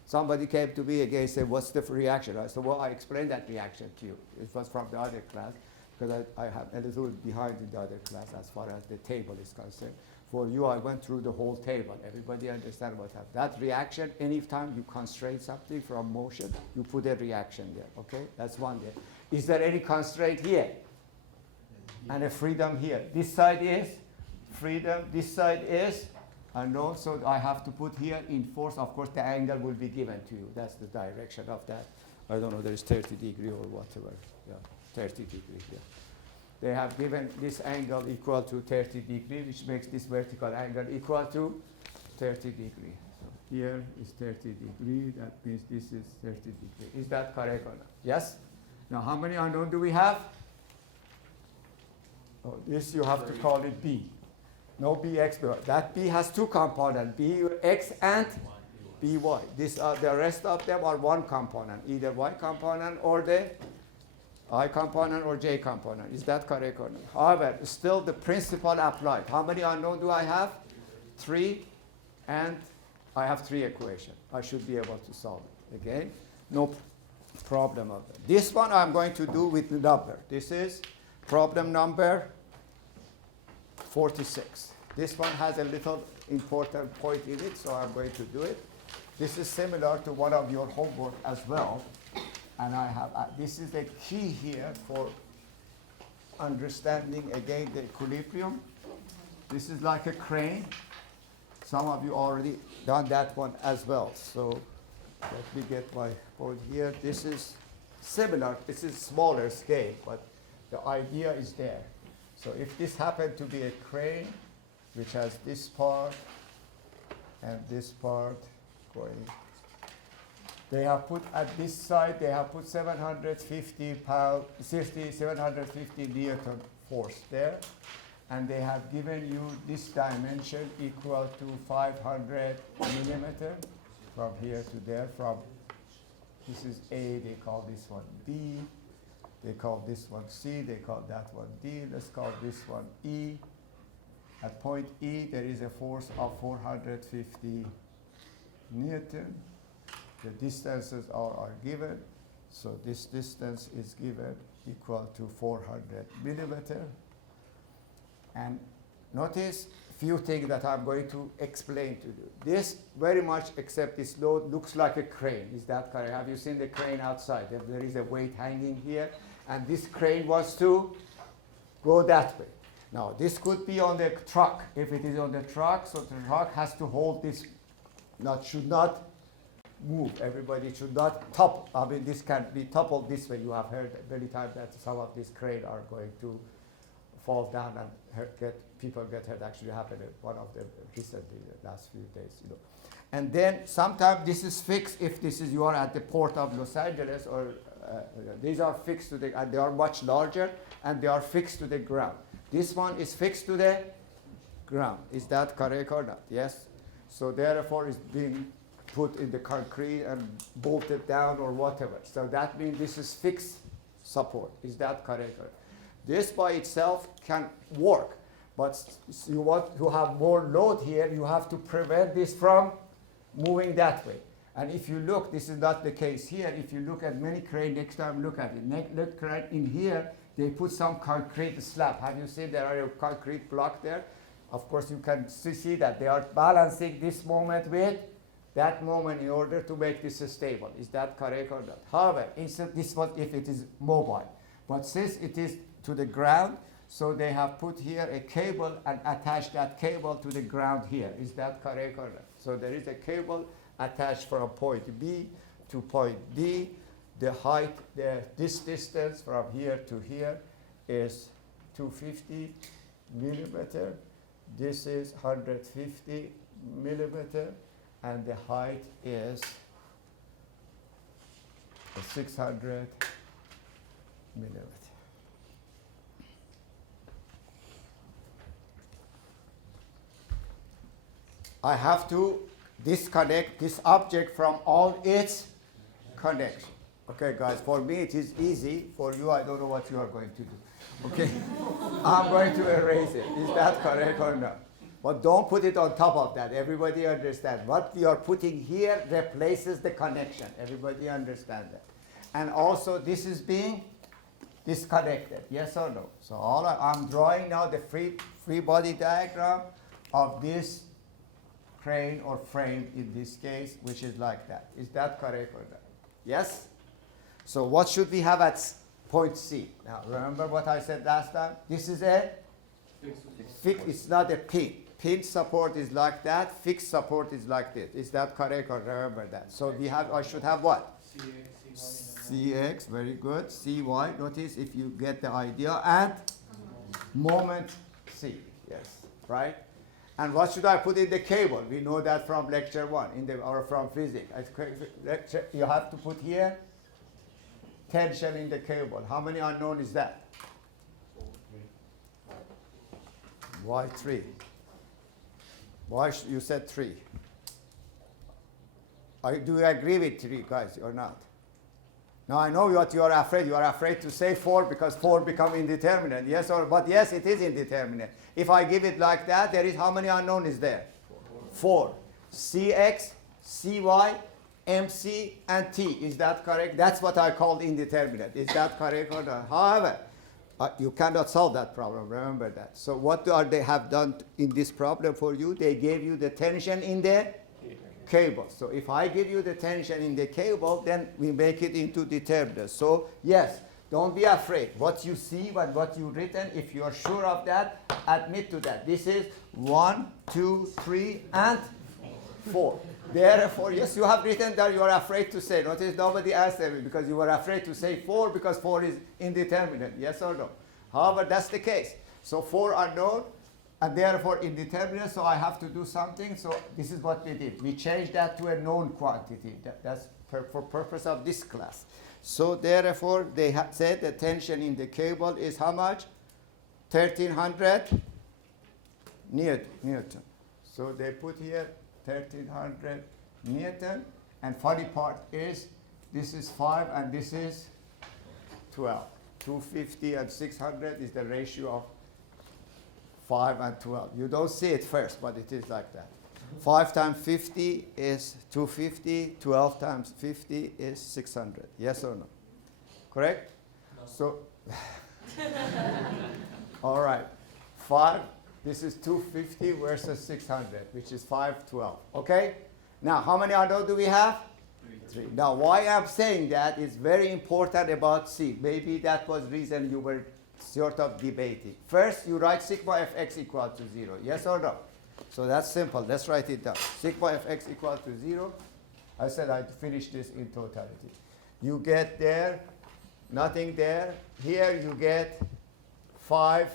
Somebody came to me again and said, what's the reaction? I said, well, I explained that reaction to you. It was from the other class, because I have a little behind in the other class as far as the table is concerned. For you, I went through the whole table. Everybody understand what happened. That reaction, anytime you constrain something from motion, you put a reaction there, okay? That's one there. Is there any constraint here? And a freedom here? This side is freedom. This side is unknown, so I have to put here in force. Of course, the angle will be given to you. That's the direction of that. I don't know, there is 30 degree or whatever. Yeah, 30 degree, yeah. They have given this angle equal to 30 degree, which makes this vertical angle equal to 30 degree. So here is 30 degree. That means this is 30 degree. Is that correct or not? Yes? Now, how many unknown do we have? Oh, this you have to call it B. No bx. That B has two components, bx and by. The rest of them are one component, either y component or the I component or j component. Is that correct or not? However, still the principle applied. How many unknown do I have? 3, and I have 3 equations. I should be able to solve it. Again, no problem of it. This one I'm going to do with the number. This is problem number 46. This one has a little important point in it, so I'm going to do it. This is similar to one of your homework as well. And I have, this is the key here for understanding, again, the equilibrium. This is like a crane. Some of you already done that one as well. So let me get my board here. This is similar. This is smaller scale, but the idea is there. So if this happened to be a crane, which has this part and this part going, they have put at this side, they have put 750 pound, 750 Newton force there, and they have given you this dimension equal to 500 millimeter from here to there. From this is A, they call this one B, they call this one C, they call that one D. Let's call this one E. At point E, there is a force of 450 Newton. The distances are given. So this distance is given equal to 400 millimeter. And notice few things that I'm going to explain to you. This very much, except this load, looks like a crane. Is that correct? Have you seen the crane outside? There is a weight hanging here. And this crane was to go that way. Now, this could be on the truck. If it is on the truck, so the truck has to hold this, should not move. Everybody should not topple. I mean, this can be toppled this way. You have heard many times that some of these cranes are going to fall down and people get hurt. Actually happened at one of them recently, the last few days. And then sometimes this is fixed. If this is, you are at the port of Los Angeles, or these are fixed to the, and they are much larger, and they are fixed to the ground. This one is fixed to the ground. Is that correct or not? Yes. So therefore, it's being put in the concrete and bolted down or whatever. So that means this is fixed support. Is that correct? This by itself can work, but you want to have more load here, you have to prevent this from moving that way. And if you look, this is not the case here. If you look at many cranes, next time look at it. Look crane in here, they put some concrete slab. Have you seen there are a concrete block there? Of course, you can see that they are balancing this moment with that moment in order to make this stable. Is that correct or not? However, this was if it is mobile. But since it is to the ground, so they have put here a cable and attached that cable to the ground here. Is that correct or not? So there is a cable attached from point B to point D. The height, this distance from here to here is 250 millimeter. This is 150 millimeter. And the height is 600 millimeter. I have to disconnect this object from all its connections. Okay, guys, for me it is easy. For you, I don't know what you are going to do. Okay, I'm going to erase it. Is that correct or not? But don't put it on top of that. Everybody understand. What you are putting here replaces the connection. Everybody understand that. And also, this is being disconnected. Yes or no? So I'm drawing now the free body diagram of this crane or frame in this case, which is like that. Is that correct or not? Yes? So what should we have at point C? Now, remember what I said last time? This is a It's not a pin. Pin support is like that. Fixed support is like this. Is that correct? Or remember that? So we have. I should have what? Cx. Very good. Cy. Notice if you get the idea. And moment c. Yes. Right. And what should I put in the cable? We know that from lecture 1 or from physics. You have to put here tension in the cable. How many unknown is that? Why 3? Why you said 3? Do you agree with 3, guys, or not? Now I know what you are afraid. You are afraid to say 4 because 4 become indeterminate. Yes, but yes, it is indeterminate. If I give it like that, there is how many unknown is there? 4. Cx, Cy, Mc, and T. Is that correct? That's what I called indeterminate. Is that correct or not? However, you cannot solve that problem. Remember that. So what they have done in this problem for you? They gave you the tension in the cable. So if I give you the tension in the cable, then we make it into determinate. So yes, don't be afraid. What you see, what you've written, if you are sure of that, admit to that. This is 1, 2, 3, and 4. Therefore, yes, you have written that you are afraid to say. Notice nobody answered me because you were afraid to say 4 because 4 is indeterminate. Yes or no? However, that's the case. So 4 are known and therefore indeterminate. So I have to do something. So this is what we did. We changed that to a known quantity. That's for purpose of this class. So therefore, they said the tension in the cable is how much? 1300 Newton. So they put here 1300 Newton, and funny part is this is 5 and this is 12. 250 and 600 is the ratio of 5 and 12. You don't see it first, but it is like that. 5 times 50 is 250, 12 times 50 is 600. Yes or no? Correct? No. So, all right. 5. This is 250 versus 600, which is 512. Okay? Now, how many unknown do we have? 3. Now, why I'm saying that is very important about C. Maybe that was reason you were sort of debating. First, you write sigma fx equal to 0. Yes or no? So that's simple. Let's write it down. Sigma fx equal to 0. I said I'd finish this in totality. You get there, nothing there. Here you get 5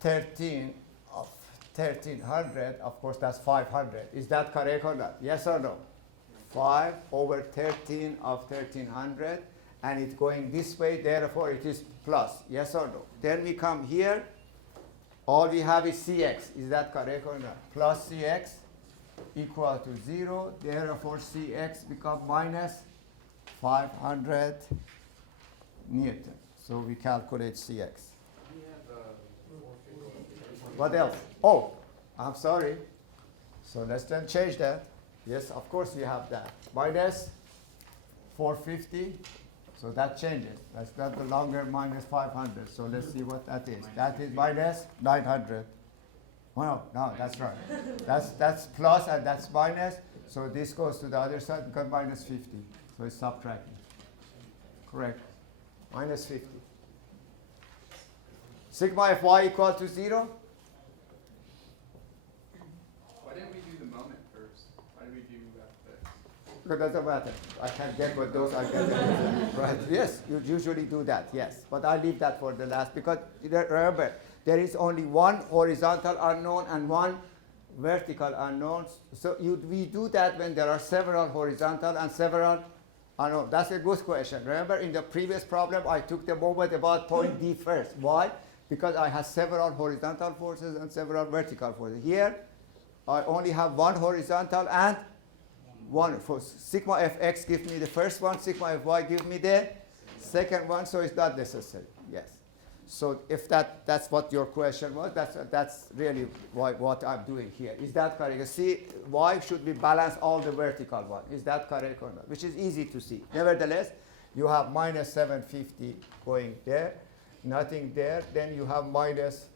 13 of 1300, of course that's 500. Is that correct or not? Yes or no? 5 over 13 of 1300, and it's going this way, therefore it is plus. Yes or no? Then we come here, all we have is Cx. Is that correct or not? Plus Cx equal to 0, therefore Cx become minus 500 Newton. So we calculate Cx. What else? Oh, I'm sorry. So let's then change that. Yes, of course we have that. Minus 450. So that changes. That's not the longer minus 500. So let's see what that is. That is minus 900. Well, no, that's right. That's plus and that's minus. So this goes to the other side, becomes minus 50. So it's subtracting. Correct. Minus 50. Sigma Fy equal to 0. It doesn't matter. I can get what those I can get. Right? Yes, you usually do that, yes. But I leave that for the last because remember, there is only one horizontal unknown and one vertical unknown. So we do that when there are several horizontal and several unknown. That's a good question. Remember in the previous problem, I took the moment about point D first. Why? Because I had several horizontal forces and several vertical forces. Here, I only have one horizontal and one. For sigma fx gives me the first one, sigma fy gives me the second one, so it's not necessary. Yes. So if that's what your question was, that's really what I'm doing here. Is that correct? See, why should we balance all the vertical one? Is that correct or not? Which is easy to see. Nevertheless, you have minus 750 going there, nothing there. Then you have minus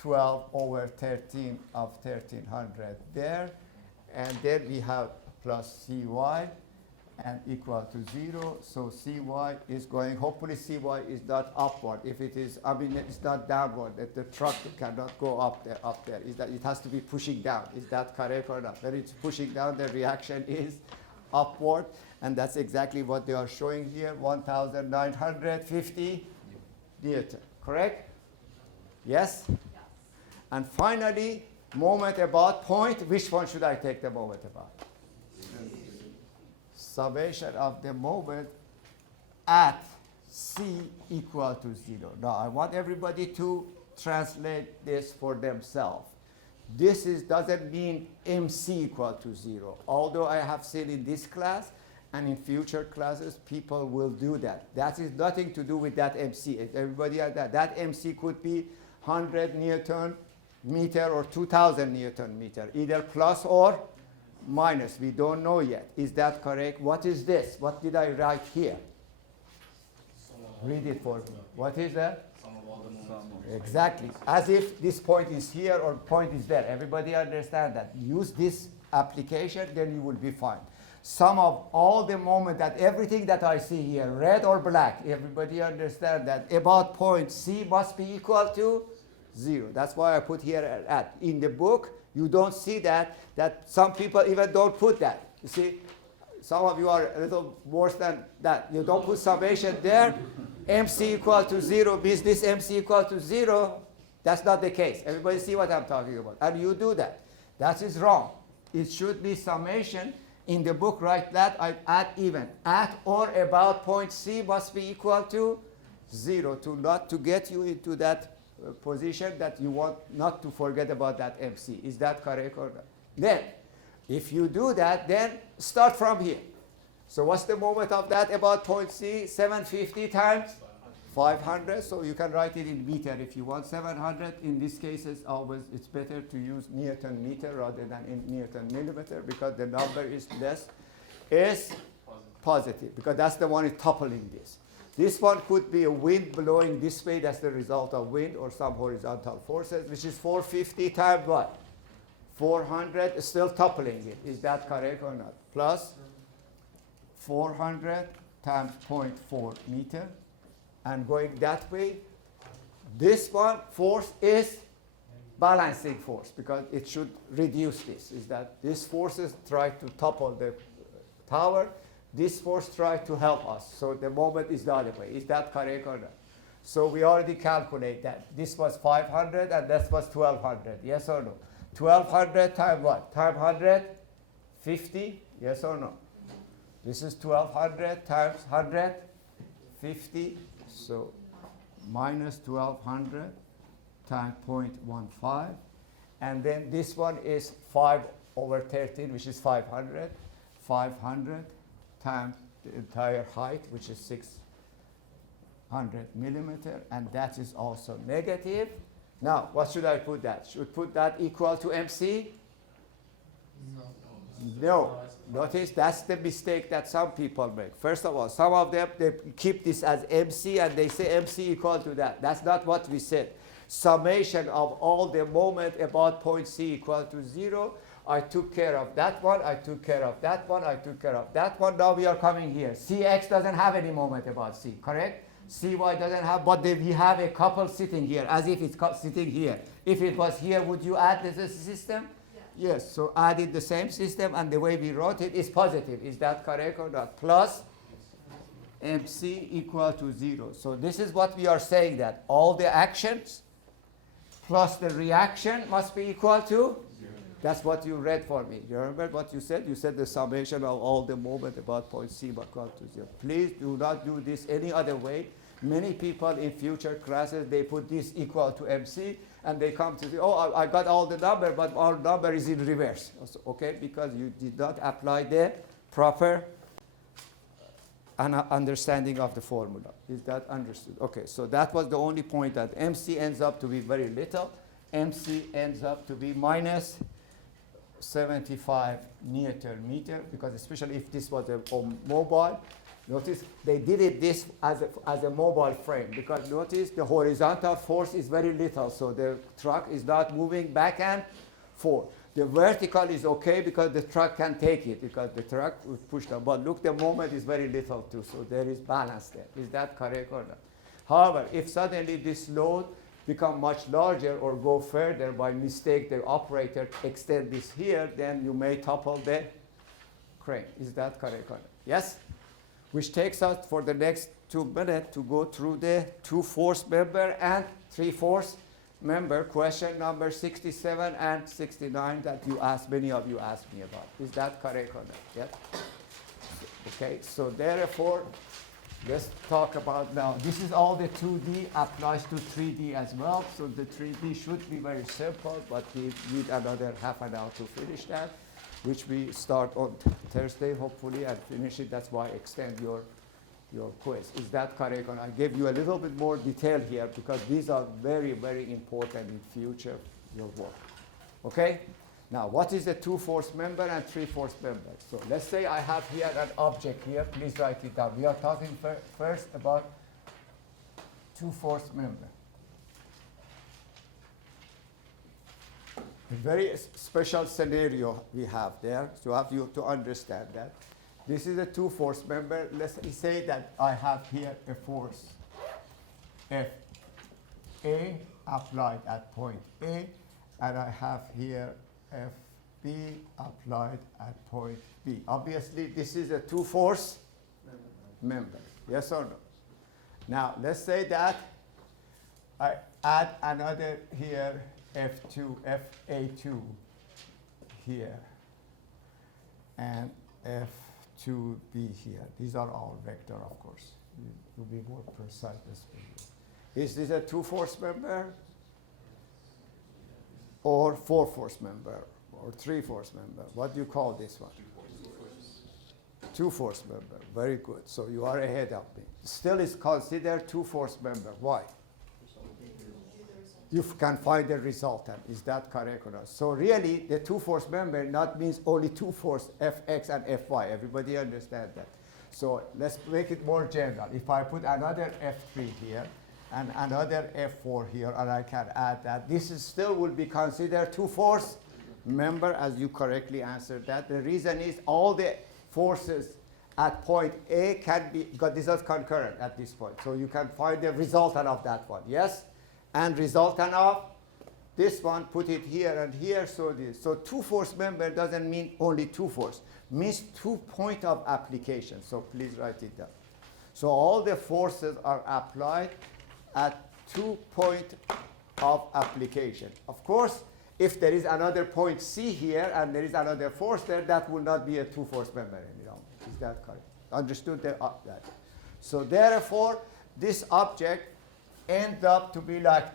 12 over 13 of 1300 there. And then we have plus cy and equal to 0. So Cy is going, hopefully Cy is not upward. If it is, I mean, it's not downward, that the truck cannot go up there. Is that it has to be pushing down. Is that correct or not? When it's pushing down, the reaction is upward. And that's exactly what they are showing here, 1,950 Newton. Correct? Yes? And finally, moment about point. Which one should I take the moment about? Summation of the moment at C equal to 0. Now, I want everybody to translate this for themselves. This doesn't mean MC equal to 0. Although I have seen in this class and in future classes, people will do that. That is nothing to do with that MC. Everybody has that. That MC could be 100 Newton meter or 2,000 Newton meter, either plus or minus. We don't know yet. Is that correct? What is this? What did I write here? Read it for me. What is that? Exactly. As if this point is here or point is there. Everybody understand that. Use this application, then you will be fine. Sum of all the moment that everything that I see here, red or black, everybody understand that about point C must be equal to 0. That's why I put here at. In the book, you don't see that some people even don't put that. You see, some of you are a little worse than that. You don't put summation there. MC equal to 0 means this MC equal to 0. That's not the case. Everybody see what I'm talking about. And you do that. That is wrong. It should be summation. In the book, write that at even. At or about point C must be equal to 0 to get you into that position that you want not to forget about that MC. Is that correct or not? Then, if you do that, then start from here. So what's the moment of that about point C? 750 times 500. So you can write it in meter if you want. 700. In this case, it's better to use Newton meter rather than in Newton millimeter because the number is less is positive because that's the one is toppling this. This one could be a wind blowing this way. That's the result of wind or some horizontal forces, which is 450 times what? 400, still toppling it. Is that correct or not? Plus 400 times 0.4 meter. And going that way, this one force is balancing force because it should reduce this. Is that these forces try to topple the tower. This force tries to help us. So the moment is the other way. Is that correct or not? So we already calculate that. This was 500 and that was 1200. Yes or no? 1200 times what? Times 150? Yes or no? This is 1200 times 150. So minus 1200 times 0.15. And then this one is 5 over 13, which is 500. 500 times the entire height, which is 600 millimeter, and that is also negative. Now, what should I put that? Should put that equal to MC? No. Notice that's the mistake that some people make. First of all, some of them, they keep this as MC and they say MC equal to that. That's not what we said. Summation of all the moment about point C equal to 0. I took care of that one, I took care of that one, I took care of that one. Now we are coming here. Cx doesn't have any moment about C, correct? Cy doesn't have, but we have a couple sitting here, as if it's sitting here. If it was here, would you add this system? Yeah. Yes, so added the same system, and the way we wrote it is positive. Is that correct or not? Plus MC equal to 0. So this is what we are saying, that all the actions plus the reaction must be equal to. That's what you read for me. You remember what you said? You said the summation of all the moment about point C equal to 0. Please do not do this any other way. Many people in future classes, they put this equal to MC, and they come to say, oh, I got all the number, but our number is in reverse. Okay, because you did not apply the proper understanding of the formula. Is that understood? Okay, so that was the only point, that MC ends up to be very little. MC ends up to be minus 75 Newton meter, because especially if this was a mobile, notice they did it this as a mobile frame, because notice the horizontal force is very little, so the truck is not moving back and forth. The vertical is okay because the truck can take it, because the truck will push the, but look, the moment is very little too, so there is balance there. Is that correct or not? However, if suddenly this load become much larger or go further by mistake, the operator extend this here, then you may topple the crane. Is that correct or not? Yes? Which takes us for the next 2 minutes to go through the 2-force member and 3-force member, question number 67 and 69 that you asked, many of you asked me about. Is that correct or not? Yes? Okay, so therefore, let's talk about now. This is all the 2D, applies to 3D as well. So the 3D should be very simple, but we need another half an hour to finish that, which we start on Thursday, hopefully, and finish it. That's why I extend your quiz. Is that correct? And I gave you a little bit more detail here because these are very, very important in future your work. Okay? Now, what is the 2-force member and 3-force member? So let's say I have here an object here. Please write it down. We are talking first about 2-force member. A very special scenario we have there, so I have you to understand that. This is a 2-force member. Let's say that I have here a force F A applied at point A, and I have here F B applied at point B. Obviously, this is a 2-force member. Yes or no? Now, let's say that I add another here F2, FA2 here, and F2B here. These are all vector, of course. To be more precise. Is this a 2-force member? Or 4-force member? Or 3-force member? What do you call this one? 2-force member. Very good. So you are ahead of me. Still is considered 2-force member. Why? You can find the resultant. Is that correct or not? So really, the 2-force member not means only 2 force, Fx and Fy. Everybody understand that? So let's make it more general. If I put another F3 here and another F4 here, and I can add that, this is still will be considered 2-force member, as you correctly answered that. The reason is all the forces at point A can be, because this is concurrent at this point. So you can find the resultant of that one. Yes? And resultant of this one, put it here and here, so this. So 2-force member doesn't mean only 2-force, means 2 point of application. So please write it down. So all the forces are applied at 2 point of application. Of course, if there is another point C here and there is another force there, that will not be a 2-force member any longer. Is that correct? Understood that? So therefore, this object ends up to be like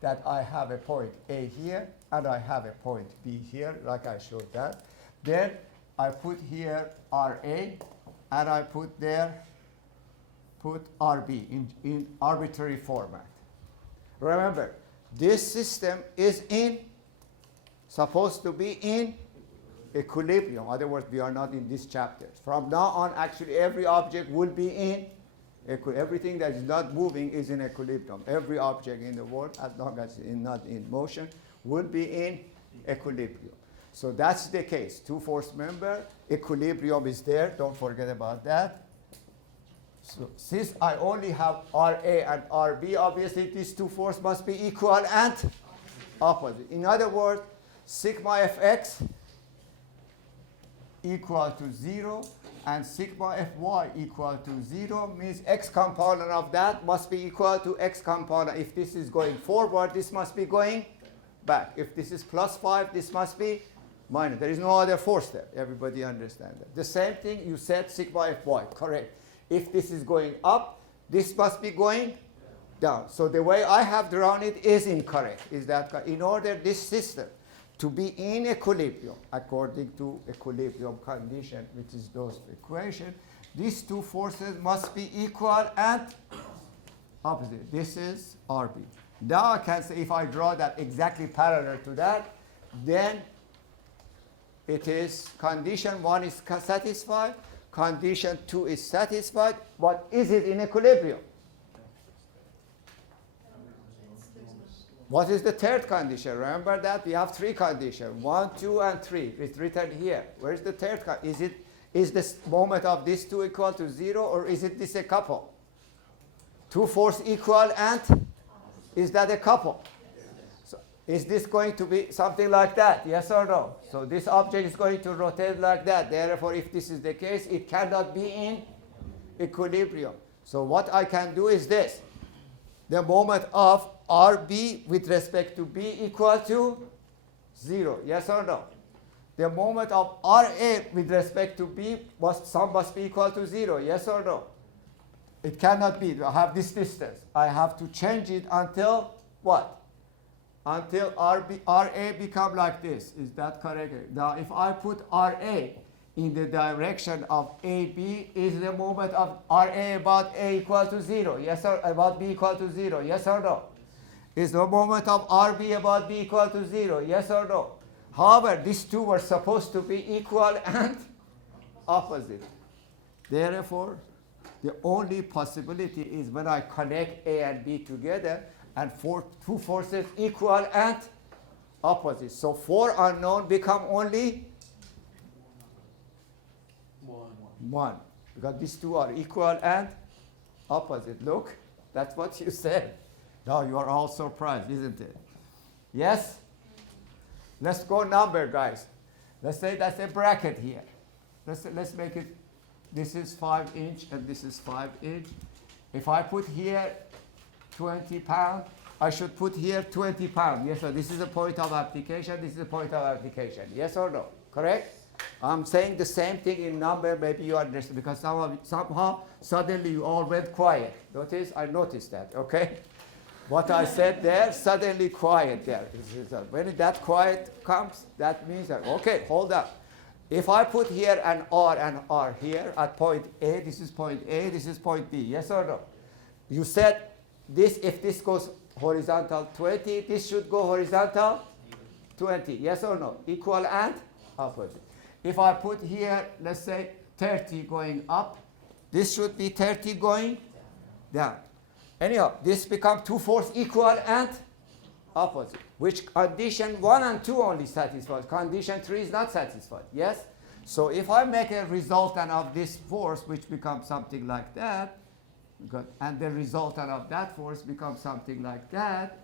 that I have a point A here and I have a point B here, like I showed that. Then I put here RA and I put RB in arbitrary format. Remember, this system is supposed to be in equilibrium. Otherwise, we are not in this chapter. From now on, actually, every object will be in everything that is not moving is in equilibrium. Every object in the world, as long as it's not in motion, will be in equilibrium. So that's the case. 2-force member, equilibrium is there. Don't forget about that. So since I only have RA and RB, obviously these 2 forces must be equal and opposite. In other words, sigma Fx equal to 0 and sigma Fy equal to 0 means x component of that must be equal to x component. If this is going forward, this must be going back. If this is +5, this must be minus. There is no other force there. Everybody understand that. The same thing you said sigma Fy, correct. If this is going up, this must be going down. So the way I have drawn it is incorrect. Is that in order this system to be in equilibrium, according to equilibrium condition, which is those equation, these 2 forces must be equal and opposite. This is RB. Now I can say if I draw that exactly parallel to that, then it is condition 1 is satisfied, condition 2 is satisfied, but is it in equilibrium? What is the third condition? Remember that we have three conditions. 1, 2, and 3. It's written here. Where's the third condition? Is this moment of these two equal to 0, or is it this a couple? Two force equal, and is that a couple? So is this going to be something like that? Yes or no? So this object is going to rotate like that. Therefore, if this is the case, it cannot be in equilibrium. So what I can do is this. The moment of RB with respect to B equal to 0. Yes or no? The moment of RA with respect to B must be equal to 0. Yes or no? It cannot be. I have this distance. I have to change it until what? Until RA become like this. Is that correct? Now, if I put RA in the direction of AB, is the moment of RA about A equal to 0? Yes or about B equal to 0? Yes or no? Is the moment of RB about B equal to 0? Yes or no? However, these two were supposed to be equal and opposite. Therefore, the only possibility is when I connect A and B together and two forces equal and opposite. So 4 unknown become only 1. Because these two are equal and opposite. Look, that's what you said. Now you are all surprised, isn't it? Yes? Let's go number, guys. Let's say that's a bracket here. Let's make it, this is 5 inch and this is 5 inch. If I put here 20 pounds, I should put here 20 pounds. Yes, sir. This is a point of application. This is a point of application. Yes or no? Correct? I'm saying the same thing in number. Maybe you understand, because somehow suddenly you all went quiet. I noticed that. Okay? What I said there, suddenly quiet there. When that quiet comes, that means that, okay, hold up. If I put here an R here at point A, this is point A, this is point B. Yes or no? You said this, if this goes horizontal 20, this should go horizontal 20. Yes or no? Equal and opposite. If I put here, let's say 30 going up, this should be 30 going down. Anyhow, this becomes two forces equal and opposite, which condition 1 and 2 only satisfies. Condition 3 is not satisfied. Yes? So if I make a resultant of this force, which becomes something like that, and the resultant of that force becomes something like that,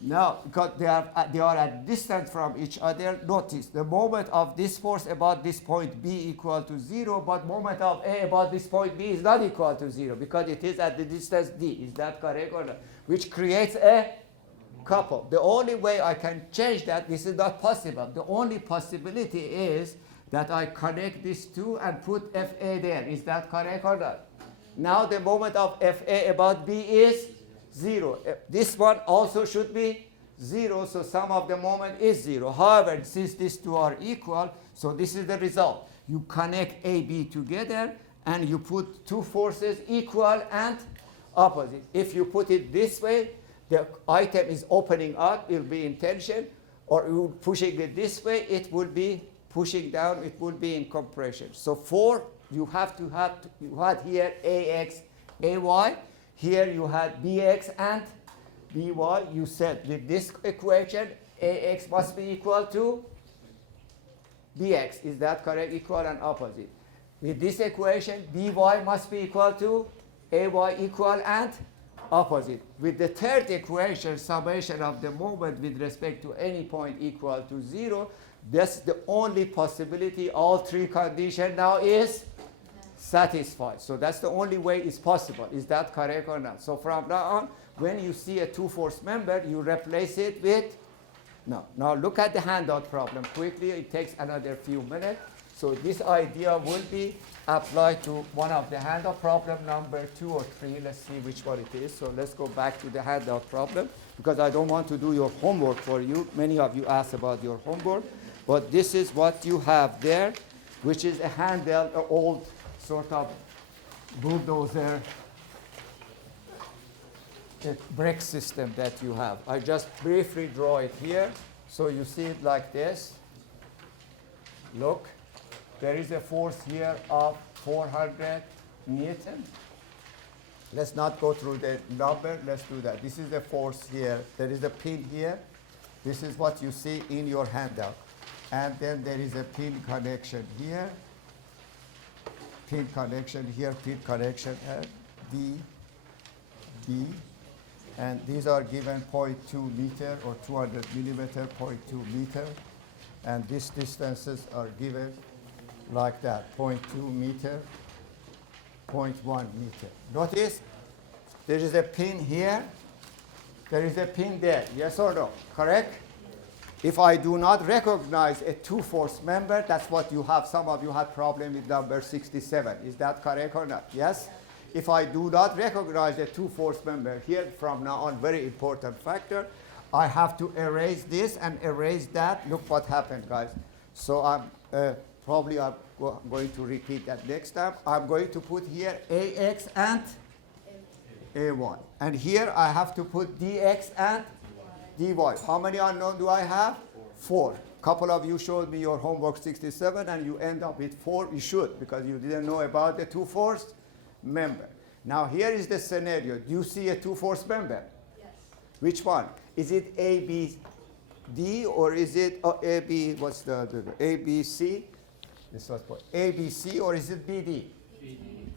now, because they are at distance from each other, notice the moment of this force about this point B equal to 0, but moment of A about this point B is not equal to 0, because it is at the distance D. Is that correct or not? Which creates a couple. The only way I can change that, this is not possible. The only possibility is that I connect these two and put FA there. Is that correct or not? Now the moment of FA about B is 0. This one also should be 0, so sum of the moment is 0. However, since these two are equal, so this is the result. You connect A, B together, and you put two forces equal and opposite. If you put it this way, the item is opening up, it will be in tension, or you pushing it this way, it will be pushing down, it will be in compression. So 4, you had here AX, AY. Here you had Bx and By. You said with this equation, Ax must be equal to Bx. Is that correct? Equal and opposite. With this equation, By must be equal to Ay equal and opposite. With the third equation, summation of the moment with respect to any point equal to 0, that's the only possibility. All three conditions now is satisfied. So that's the only way it's possible. Is that correct or not? So from now on, when you see a two-force member, you replace it with no. Now look at the handout problem quickly. It takes another few minutes. So this idea will be applied to one of the handout problem, number 2 or 3. Let's see which one it is. So let's go back to the handout problem, because I don't want to do your homework for you. Many of you asked about your homework. But this is what you have there, which is a handheld, an old sort of bulldozer brake system that you have. I just briefly draw it here. So you see it like this. Look, there is a force here of 400 Newton. Let's not go through the number. Let's do that. This is the force here. There is a pin here. This is what you see in your handout. And then there is a pin connection here. Pin connection here, pin connection here. D. And these are given 0.2 meter or 200 millimeter, 0.2 meter. And these distances are given like that, 0.2 meter, 0.1 meter. Notice there is a pin here, there is a pin there, yes or no, correct? If I do not recognize a two-force member, that's what you have. Some of you had problem with number 67. Is that correct or not? Yes? If I do not recognize a two-force member here from now on, very important factor, I have to erase this and erase that. Look what happened, guys. So I'm going to repeat that next time. I'm going to put here AX and A1. And here I have to put DX and dy. How many unknown do I have? 4. Couple of you showed me your homework 67 and you end up with 4. You should, because you didn't know about the two-force member. Now here is the scenario. Do you see a two-force member? Yes. Which one? Is it A, B, D, or is it A, B, what's the A, B, C? This was what? A, B, C, or is it B, D?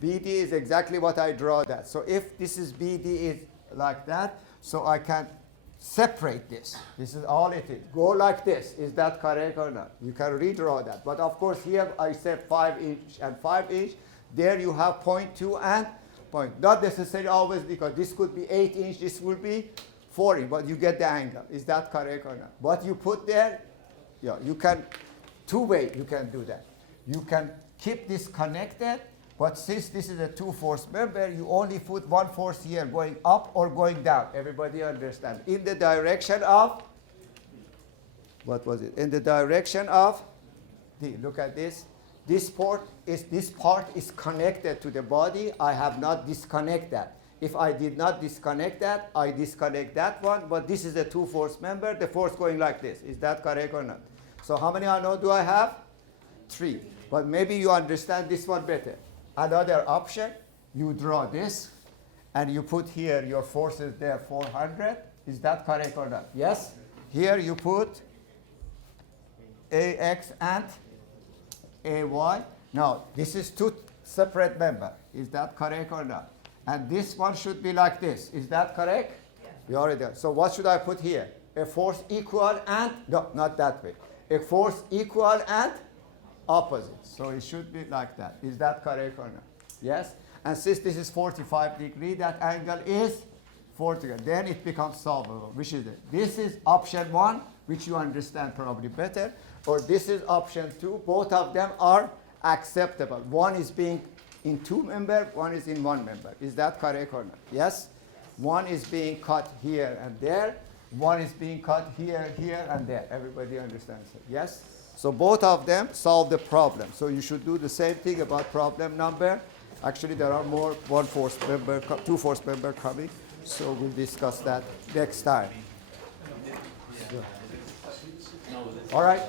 BD is exactly what I draw that. So if this is BD is like that, so I can separate this. This is all it is. Go like this. Is that correct or not? You can redraw that. But of course here I said 5 inch and 5 inch. There you have 0.2 and point. Not necessarily always, because this could be 8 inch, this would be 4 inch, but you get the angle. Is that correct or not? What you put there, yeah, you can, two ways you can do that. You can keep this connected, but since this is a two-force member, you only put one force here going up or going down. Everybody understand? In the direction of, what was it? In the direction of D. Look at this. This part is connected to the body. I have not disconnected that. If I did not disconnect that, I disconnect that one, but this is a two-force member, the force going like this. Is that correct or not? So how many unknown do I have? 3. But maybe you understand this one better. Another option, you draw this, and you put here your forces there, 400. Is that correct or not? Yes? Here you put AX and AY. Now, this is two separate members. Is that correct or not? And this one should be like this. Is that correct? Yes. We already done. So what should I put here? A force equal and, no, not that way. A force equal and opposite. So it should be like that. Is that correct or not? Yes? And since this is 45 degrees, that angle is 40 degrees. Then it becomes solvable. Which is it? This is option 1, which you understand probably better. Or this is option 2. Both of them are acceptable. One is being in 2 member, one is in 1 member. Is that correct or not? Yes? One is being cut here and there. One is being cut here, here, and there. Everybody understands it? Yes? So both of them solve the problem. So you should do the same thing about problem number. Actually, there are more one-force member, two-force member coming. So we'll discuss that next time. All right.